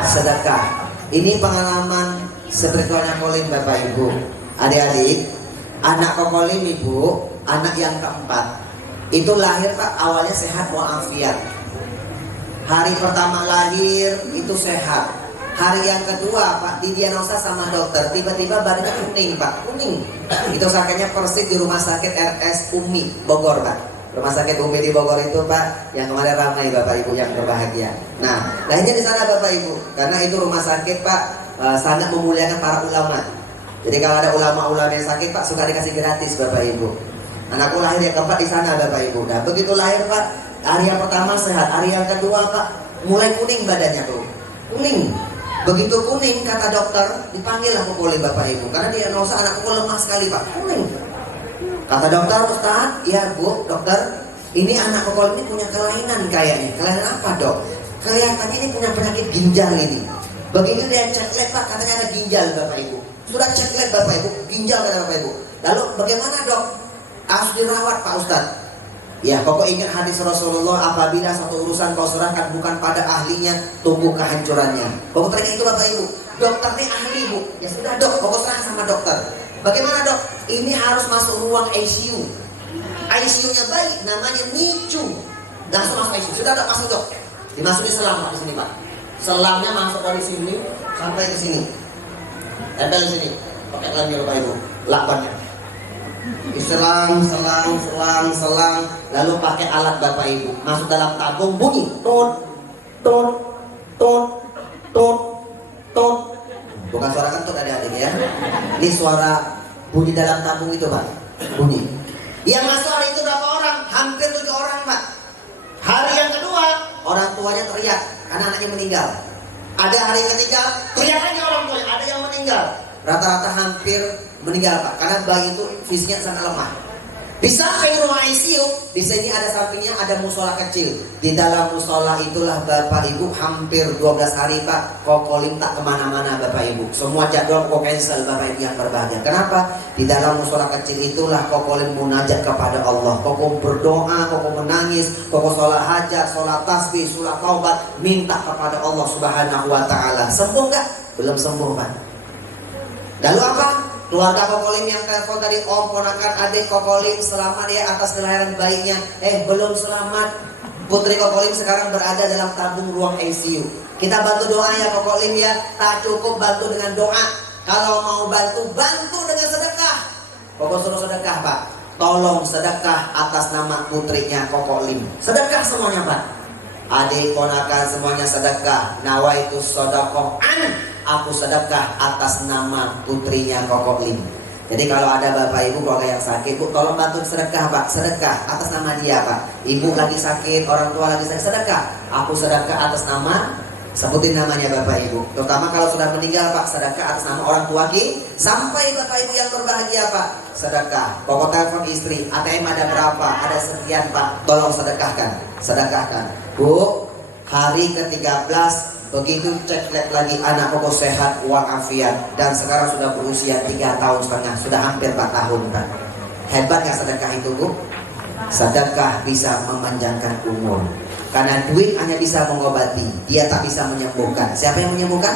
sedekah. Ini pengalaman spiritualnya Kokolin Bapak Ibu. Adik-adik, anak Kokolin Ibu, anak yang keempat, itu lahir Pak awalnya sehat walafiat. Hari pertama lahir itu sehat. Hari yang kedua Pak didiagnosa sama dokter, tiba-tiba badannya kuning Pak, kuning. Itu sakitnya persis di rumah sakit RS Umi Bogor Pak. Rumah sakit Umi di Bogor itu Pak, yang kemarin ramai Bapak Ibu yang berbahagia. Nah, lahirnya di sana Bapak Ibu, karena itu rumah sakit Pak sangat memuliakan para ulama. Jadi kalau ada ulama-ulama yang sakit Pak suka dikasih gratis Bapak Ibu. Anakku lahir yang keempat di sana Bapak Ibu. Nah begitu lahir Pak, hari yang pertama sehat, hari yang kedua Pak mulai kuning badannya tuh, kuning. Begitu kuning kata dokter, dipanggil lah Kokolin Bapak Ibu, karena diagnosa anakku lemah sekali Pak, kuning. Kata dokter, Ustaz, ya Bu, dokter, ini anak Kokolin ini punya kelainan kayaknya. Kelainan apa Dok? Kelihatannya ini punya penyakit ginjal ini. Begitu dia cek lab Pak, katanya ada ginjal Bapak Ibu. Sudah cek lab Bapak Ibu, ginjal kata Bapak Ibu. Lalu bagaimana Dok? Harus dirawat Pak Ustaz. Ya, pokok ingat hadis Rasulullah, apabila satu urusan kau serahkan bukan pada ahlinya, tunggu kehancurannya. Pokok teringat itu Bapak Ibu. Dokter ini ahli Bu. Ya sudah Dok, pokok serahkan sama dokter. Bagaimana Dok? Ini harus masuk ruang ICU. ICU-nya baik, namanya NICU. Langsung masuk ICU. Sudah Dok, masuk Dok. Dimasukin selang Pak di sini Pak. Selangnya masuk dari sini sampai ke sini. Tempel di sini. Pakai lagi Bapak Ibu. Lakbannya. Selang, lalu pakai alat Bapak Ibu, masuk dalam tabung, bunyi tot, tot, tot, tot, tot. Bukan suara kentut adik-adik ya. Ini suara bunyi dalam tabung itu Pak, bunyi. Yang masuk hari itu berapa orang? Hampir 7 orang Pak. Hari yang kedua, orang tuanya teriak karena anaknya meninggal. Ada hari yang ketiga, teriak lagi orang tuanya, ada yang meninggal. Rata-rata hampir meninggal Pak, karena bayi itu fisiknya sangat lemah. Di samping ruang ICU, di sini ada sampingnya ada musola kecil. Di dalam musola itulah Bapak Ibu hampir 12 hari Pak, Kokolin tak kemana-mana Bapak Ibu. Semua jadwal Koko cancel Bapak Ibu yang berbahagia. Kenapa? Di dalam musola kecil itulah Kokolin munajat kepada Allah. Koko berdoa, Koko menangis, Koko sholat hajat, sholat tasbih, sholat taubat, minta kepada Allah Subhanahu Wa Taala. Sembuh nggak? Belum sembuh Pak. Lalu apa? Keluarga Kokolin yang telepon tadi, om, ponakan, adik Kokolin selamat ya atas kelahiran bayinya. Belum selamat. Putri Kokolin sekarang berada dalam tabung ruang ICU. Kita bantu doa ya Kokolin ya. Tak cukup bantu dengan doa. Kalau mau bantu, bantu dengan sedekah. Koko suruh sedekah Pak. Tolong sedekah atas nama putrinya Kokolin. Sedekah semuanya Pak. Adik, ponakan semuanya sedekah. Nawaitus sodakohan. Aku sedekah atas nama putrinya Kokolin. Jadi kalau ada Bapak Ibu keluarga yang sakit, Bu tolong bantu sedekah Pak, sedekah atas nama dia Pak. Ibu lagi sakit, orang tua lagi sakit, sedekah. Aku sedekah atas nama Sebutin namanya Bapak Ibu. Terutama kalau sudah meninggal Pak, sedekah atas nama orang tua kita. Sampai Bapak Ibu yang berbahagia Pak, sedekah. Pokok telepon istri, ATM ada berapa? Ada sekian Pak, tolong sedekahkan. Sedekahkan. Bu, hari ke-13 begitu cek lagi anak Koko sehat walafiat dan sekarang sudah berusia 3 tahun setengah, sudah hampir 4 tahun Pak. Hebat gak sedekah itu Bu? Sedekah bisa memanjangkan umur. Karena duit hanya bisa mengobati, dia tak bisa menyembuhkan. Siapa yang menyembuhkan?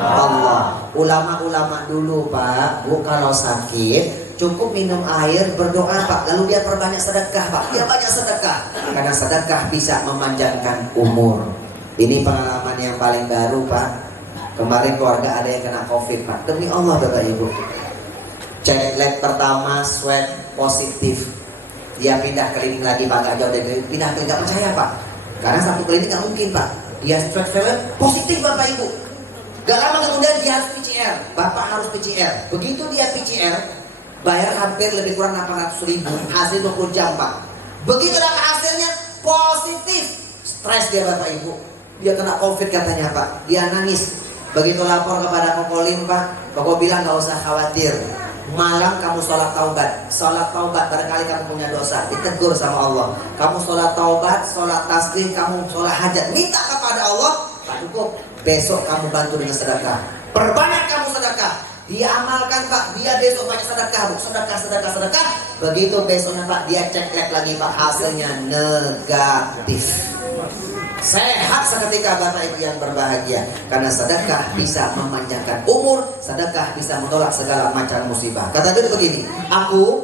Allah. Ulama-ulama dulu Pak, Bu, kalau sakit cukup minum air, berdoa Pak, lalu dia perbanyak sedekah Pak. Dia banyak sedekah. Karena sedekah bisa memanjangkan umur. Ini pengalaman yang paling baru Pak. Kemarin keluarga ada yang kena COVID Pak. Demi Allah Bapak Ibu, cek lab pertama swab positif. Dia pindah klinik lagi Pak, gak jauh dari pindah klinik, gak percaya Pak. Karena satu klinik gak mungkin Pak. Dia swab positif Bapak Ibu. Gak lama kemudian dia harus PCR. Bapak harus PCR. Begitu dia PCR, bayar hampir lebih kurang 800.000. Hasil 20 jam Pak. Begitu dapat hasilnya positif, stres dia Bapak Ibu. Dia kena COVID katanya Pak. Dia nangis. Begitu lapor kepada Koko Lim Pak, Koko bilang gak usah khawatir. Malam kamu sholat taubat. Sholat taubat, barangkali kamu punya dosa, ditegur sama Allah. Kamu sholat taubat, sholat tasbih, kamu sholat hajat, minta kepada Allah, tak cukup. Besok kamu bantu dengan sedekah. Perbanyak kamu sedekah. Dia amalkan Pak, dia besok banyak sedekah, sedekah. Begitu besoknya Pak, dia cek lab lagi Pak, hasilnya negatif. Sehat seketika Bapak Ibu yang berbahagia. Karena sedekah bisa memanjangkan umur, sedekah bisa menolak segala macam musibah. Kata dia begini, aku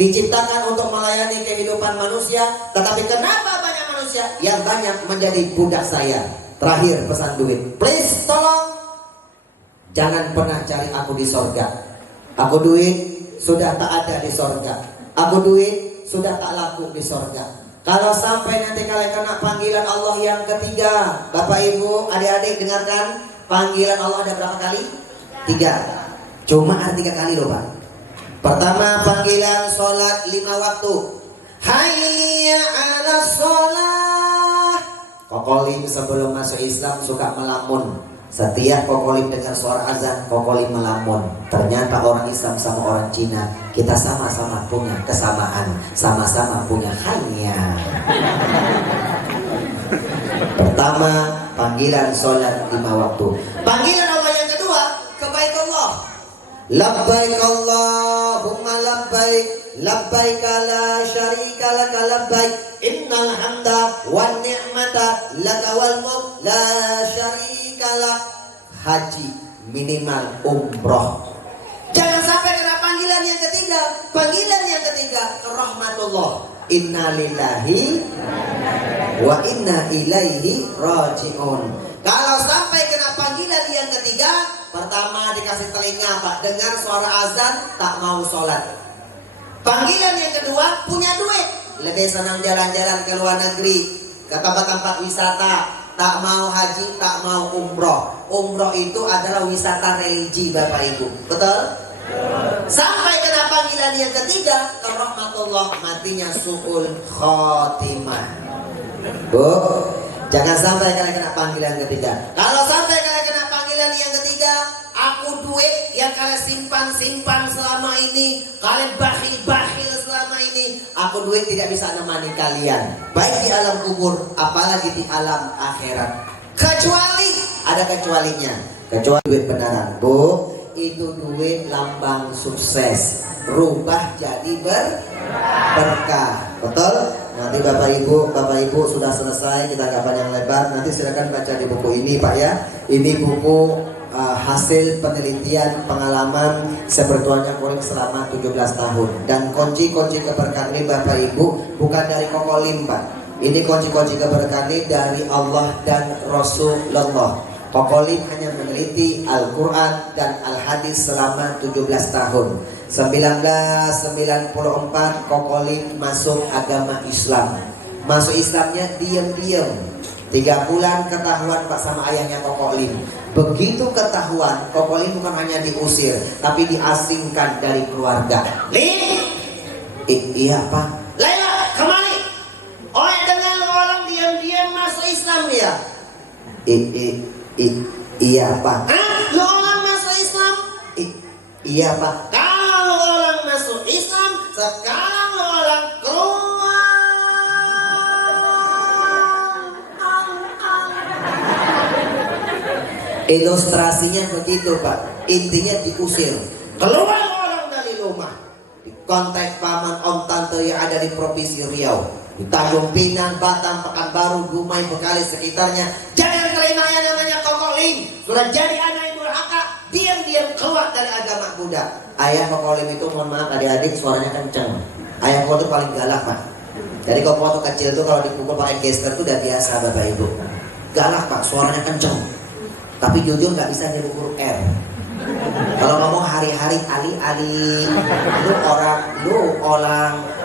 diciptakan untuk melayani kehidupan manusia, tetapi kenapa banyak manusia yang banyak menjadi budak saya? Terakhir pesan duit, please tolong jangan pernah cari aku di sorga. Aku duit sudah tak ada di sorga. Aku duit sudah tak laku di sorga. Kalau sampai nanti kalian kena panggilan Allah yang ketiga, Bapak Ibu, adik-adik dengarkan, panggilan Allah ada berapa kali? 3. Cuma ada 3 kali loh Pak. Pertama panggilan sholat 5 waktu. Hayya ala sholat. Koko Lim sebelum masuk Islam suka melamun. Setiap Koko Lim dengar suara azan, Koko Lim melamun. Ternyata orang Islam sama orang Cina, kita sama-sama punya kesamaan, sama-sama punya hanya. Pertama, panggilan sholat 5 waktu. Panggilan Allah yang kedua, ke Baitullah. Labbaik Allahumma labbaik, labbaik la syarika laka labbaik, innal hamda wan ni'mata laka wal mulk la syarika lak. Haji minimal umroh. Jangan sampai kena panggilan yang ketiga. Panggilan yang ketiga ke rahmatullah. Inna lillahi wa inna ilaihi raji'un. Kalau sampai kena panggilan yang ketiga, pertama dikasih telinga Pak, dengar suara azan tak mau sholat. Panggilan yang kedua, punya duit, lebih senang jalan-jalan ke luar negeri, ke tempat-tempat wisata, tak mau haji, tak mau umroh. Umroh itu adalah wisata religi Bapak Ibu, betul? Sampai kena panggilan yang ketiga ke rahmatullah, matinya su'ul khotimah. Bu, jangan sampai kalian kena panggilan ketiga. Kalau sampai kalian kena panggilan yang ketiga, aku duit yang kalian simpan selama ini, kalian bakhil selama ini, aku duit tidak bisa menemani kalian, baik di alam kubur apalagi di alam akhirat. Kecuali, ada kecualinya, kecuali duit benaran. Bu, itu duit lambang sukses, rubah jadi berkah, betul? Nanti Bapak Ibu sudah selesai, kita nggak panjang lebar. Nanti silakan baca di buku ini Pak ya. Ini buku hasil penelitian pengalaman sebertuanya Kolim selama 17 tahun. Dan kunci-kunci keberkahan ini Bapak Ibu bukan dari Koko Lim Pak. Ini kunci-kunci keberkahan ini dari Allah dan Rasulullah. Koko Lim hanya meneliti Al-Quran dan Al-Hadis selama 17 tahun. 1994 Koko Lim masuk agama Islam. Masuk Islamnya diam-diam. 3 bulan ketahuan Pak sama ayahnya Koko Lim. Begitu ketahuan, Koko Lim bukan hanya diusir, tapi diasingkan dari keluarga. Lim, iya Pak. Laila, kemana? Oh dengan orang diam-diam masuk Islam dia. Iya Pak. Lo orang masuk Islam? Iya Pak. Kalau orang masuk Islam, sekarang lo orang keluar. Ilustrasinya begitu Pak. Intinya diusir. Keluar orang dari rumah. Kontak paman om tante yang ada di provinsi Riau, di Tanjung Pinang, Batam, Pekanbaru, Dumai, Bekalis sekitarnya. Jangan terima yang namanya kokolim. Sudah jadi anak yang durhaka, diam-diam keluar dari agama Buddha. Ayah kokolim itu, mohon maaf adik-adik, suaranya kenceng. Ayah kokolim itu paling galak Pak. Jadi kalau waktu kecil itu kalau dipukul pakai gesper itu udah biasa Bapak Ibu. Galak Pak, suaranya kenceng. Tapi jujur nggak bisa nyebut huruf R. Kalau ngomong hari-hari ali-ali, lu orang,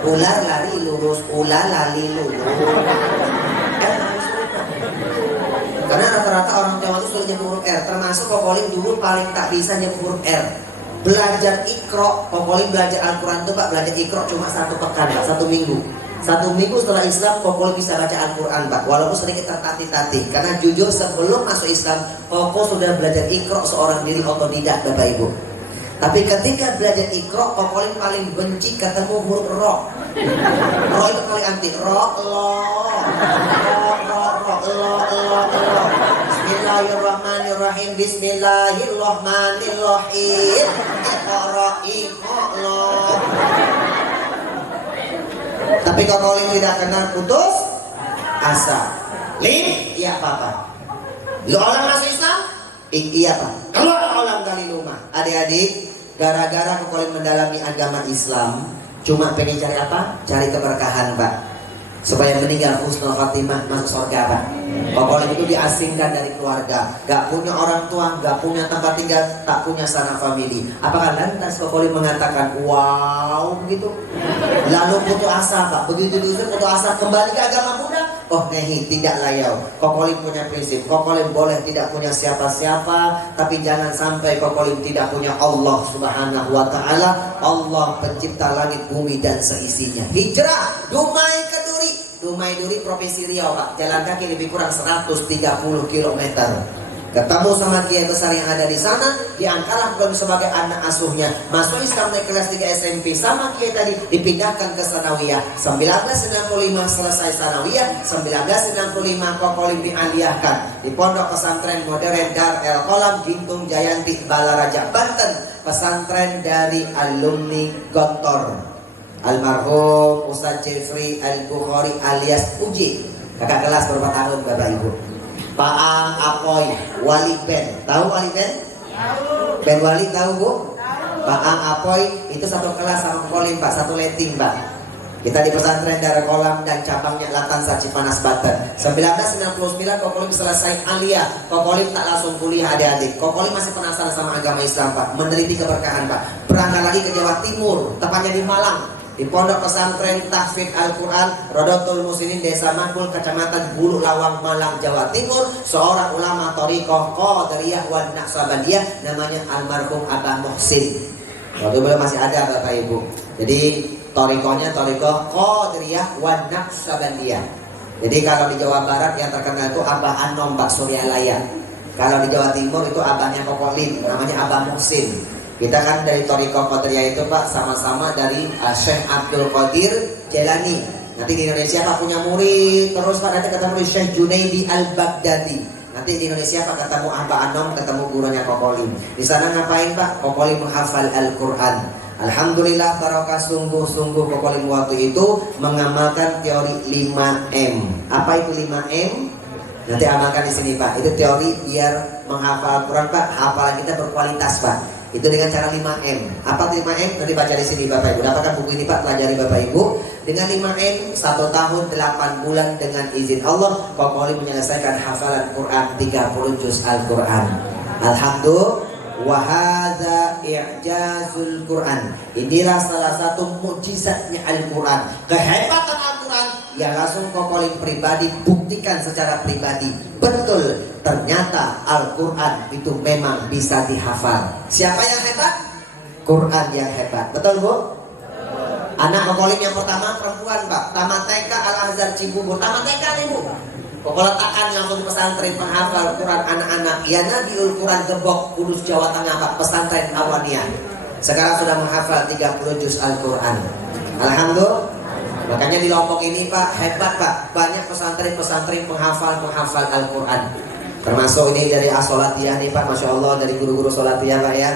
ular lari lurus, ular lari lurus. Karena rata-rata orang Jawa itu sudah nyebut huruf R. Termasuk kokolim dulu paling tak bisa nyebut huruf R. Belajar ikro, kokolim belajar Al-Quran itu Pak, belajar ikro cuma 1 pekan Pak, 1 minggu. 1 minggu setelah Islam, Koko bisa baca Al-Quran Pak. Walaupun sedikit tertatih-tatih. Karena jujur sebelum masuk Islam, Koko sudah belajar Iqra seorang diri otodidak Bapak Ibu. Tapi ketika belajar Iqra, Koko paling benci ketemu huruf Ro. Ro itu paling anti. Ro, lo, lo. Bismillahirrahmanirrahim. Bismillahirrahmanirrahim. Iqra, tapi kalau tidak kenal putus asa. Lim, iya Papa. Lu orang masuk Islam? Iya Pak. Keluar orang dari rumah. Adik-adik, gara-gara kau mendalami agama Islam, cuma pengen cari apa? Cari keberkahan Pak. Supaya meninggal husnul khatimah, masuk surga Pak. Kau itu diasingkan dari keluarga, gak punya orang tua, gak punya tempat tinggal, tak punya sanak famili. Apakah lantas kau mengatakan wow begitu? Lalu putus asa Pak, begitu diusir putus asa kembali ke agama Buddha? Oh nehi, tidak layau. Kokolim punya prinsip, Kokolim boleh tidak punya siapa-siapa, tapi jangan sampai Kokolim tidak punya Allah Subhanahu wa ta'ala. Allah pencipta langit, bumi dan seisinya. Hijrah, Dumai ke Duri. Dumai Duri Provinsi Riau Pak, jalan kaki lebih kurang 130 km. Ketemu sama kiai besar yang ada di sana, diangkatlah bukan sebagai anak asuhnya. Masuk Islam naik kelas 3 SMP sama kiai tadi, dipindahkan ke Sanawiyah. 1965 selesai Sanawiyah, 1965 Kokolim dialiyahkan di Pondok Pesantren Modern Dar El Kolam Gintung Jayanti Balaraja Banten. Pesantren dari alumni Gontor almarhum Ustaz Jeffrey Al-Bukhari alias Uji. Kakak kelas berapa tahun Bapak Ibu? Paang Apoy Wali Ben. Tahu Wali Ben? Tahu. Ben Wali tahu Bu? Tahu. Paang Apoy itu satu kelas sama Kolim Pak, satu letting Pak. Kita di pesantren Darul Kolam dan cabangnya Latansa Cipanas Banten. 1999 Kokolim selesai aliyah. Kokolim tak langsung kuliah adik-adik. Kokolim masih penasaran sama agama Islam Pak, meneliti keberkahan Pak. Berangkat lagi ke Jawa Timur, tepatnya di Malang. Di Pondok Pesantren Tahfidz Al-Quran Rodotul Muslimin Desa Mangkul, Kecamatan Bulu Lawang, Malang, Jawa Timur. Seorang ulama Thariqah Qadiriyah wa Naqsabandiyah namanya almarhum Abah Muhsin. Waktu beliau masih ada Bapak Ibu. Jadi Thariqahnya Thariqah Qadiriyah wa Naqsabandiyah. Jadi kalau di Jawa Barat yang terkenal itu Abah Anom Pak Suryalaya. Kalau di Jawa Timur itu abahnya Kokolim, namanya Abah Muhsin. Kita kan dari Thariqah Qadiriyah itu Pak sama-sama dari Syekh Abdul Qadir Jailani. Nanti di Indonesia Pak punya murid, terus Pak nanti ketemu di Syekh Junaidi Al-Baghdadi. Nanti di Indonesia Pak ketemu Abah Anom, ketemu gurunya Kokolim. Di sana ngapain Pak? Kokolim menghafal Al-Quran. Alhamdulillah barokah sungguh-sungguh Kokolim waktu itu mengamalkan teori 5M. Apa itu 5M? Nanti amalkan di sini Pak. Itu teori biar menghafal Al-Quran Pak. Hafalan kita berkualitas Pak. Itu dengan cara 5M. Apa 5M? Nanti baca di sini Bapak Ibu. Dapatkan buku ini Pak, pelajari Bapak Ibu. Dengan 5M, 1 tahun 8 bulan dengan izin Allah, Kokolim menyelesaikan hafalan Quran 30 juz Al-Quran. Alhamdulillah. Wahada i'jazul Quran. Inilah salah satu mukjizatnya Al-Quran. Kehebatan Al-Quran yang langsung Kokolim pribadi buktikan secara pribadi. Betul, ternyata Al-Quran itu memang bisa dihafal. Siapa yang hebat? Quran yang hebat. Betul Bu? Anak Kokolim yang pertama perempuan Pak. Tamat TK Al-Azhar Cibubur. Tamat TK nih Bu. Pokoknya takkan langsung pesantren penghafal Quran anak-anak. Ya Nabiul Quran Gebok Kudus Jawa Tengah Pak, pesantren Awaniyah. Sekarang sudah menghafal 30 juz Al-Quran. Alhamdulillah. Makanya di Lombok ini Pak hebat Pak, banyak pesantren-pesantren penghafal Al-Quran. Termasuk ini dari As-Solatiyah nih Pak, Masya Allah, dari guru-guru Solatiyah Pak ya.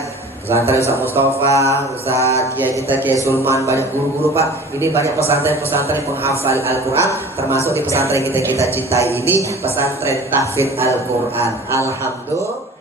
Pesantren Ustaz Mustafa, Ustaz Kiai kita Kiai Sulman, banyak guru-guru Pak. Ini banyak pesantren-pesantren penghafal Al-Quran. Termasuk di pesantren kita cintai ini, pesantren tahfidz Al-Quran. Alhamdulillah.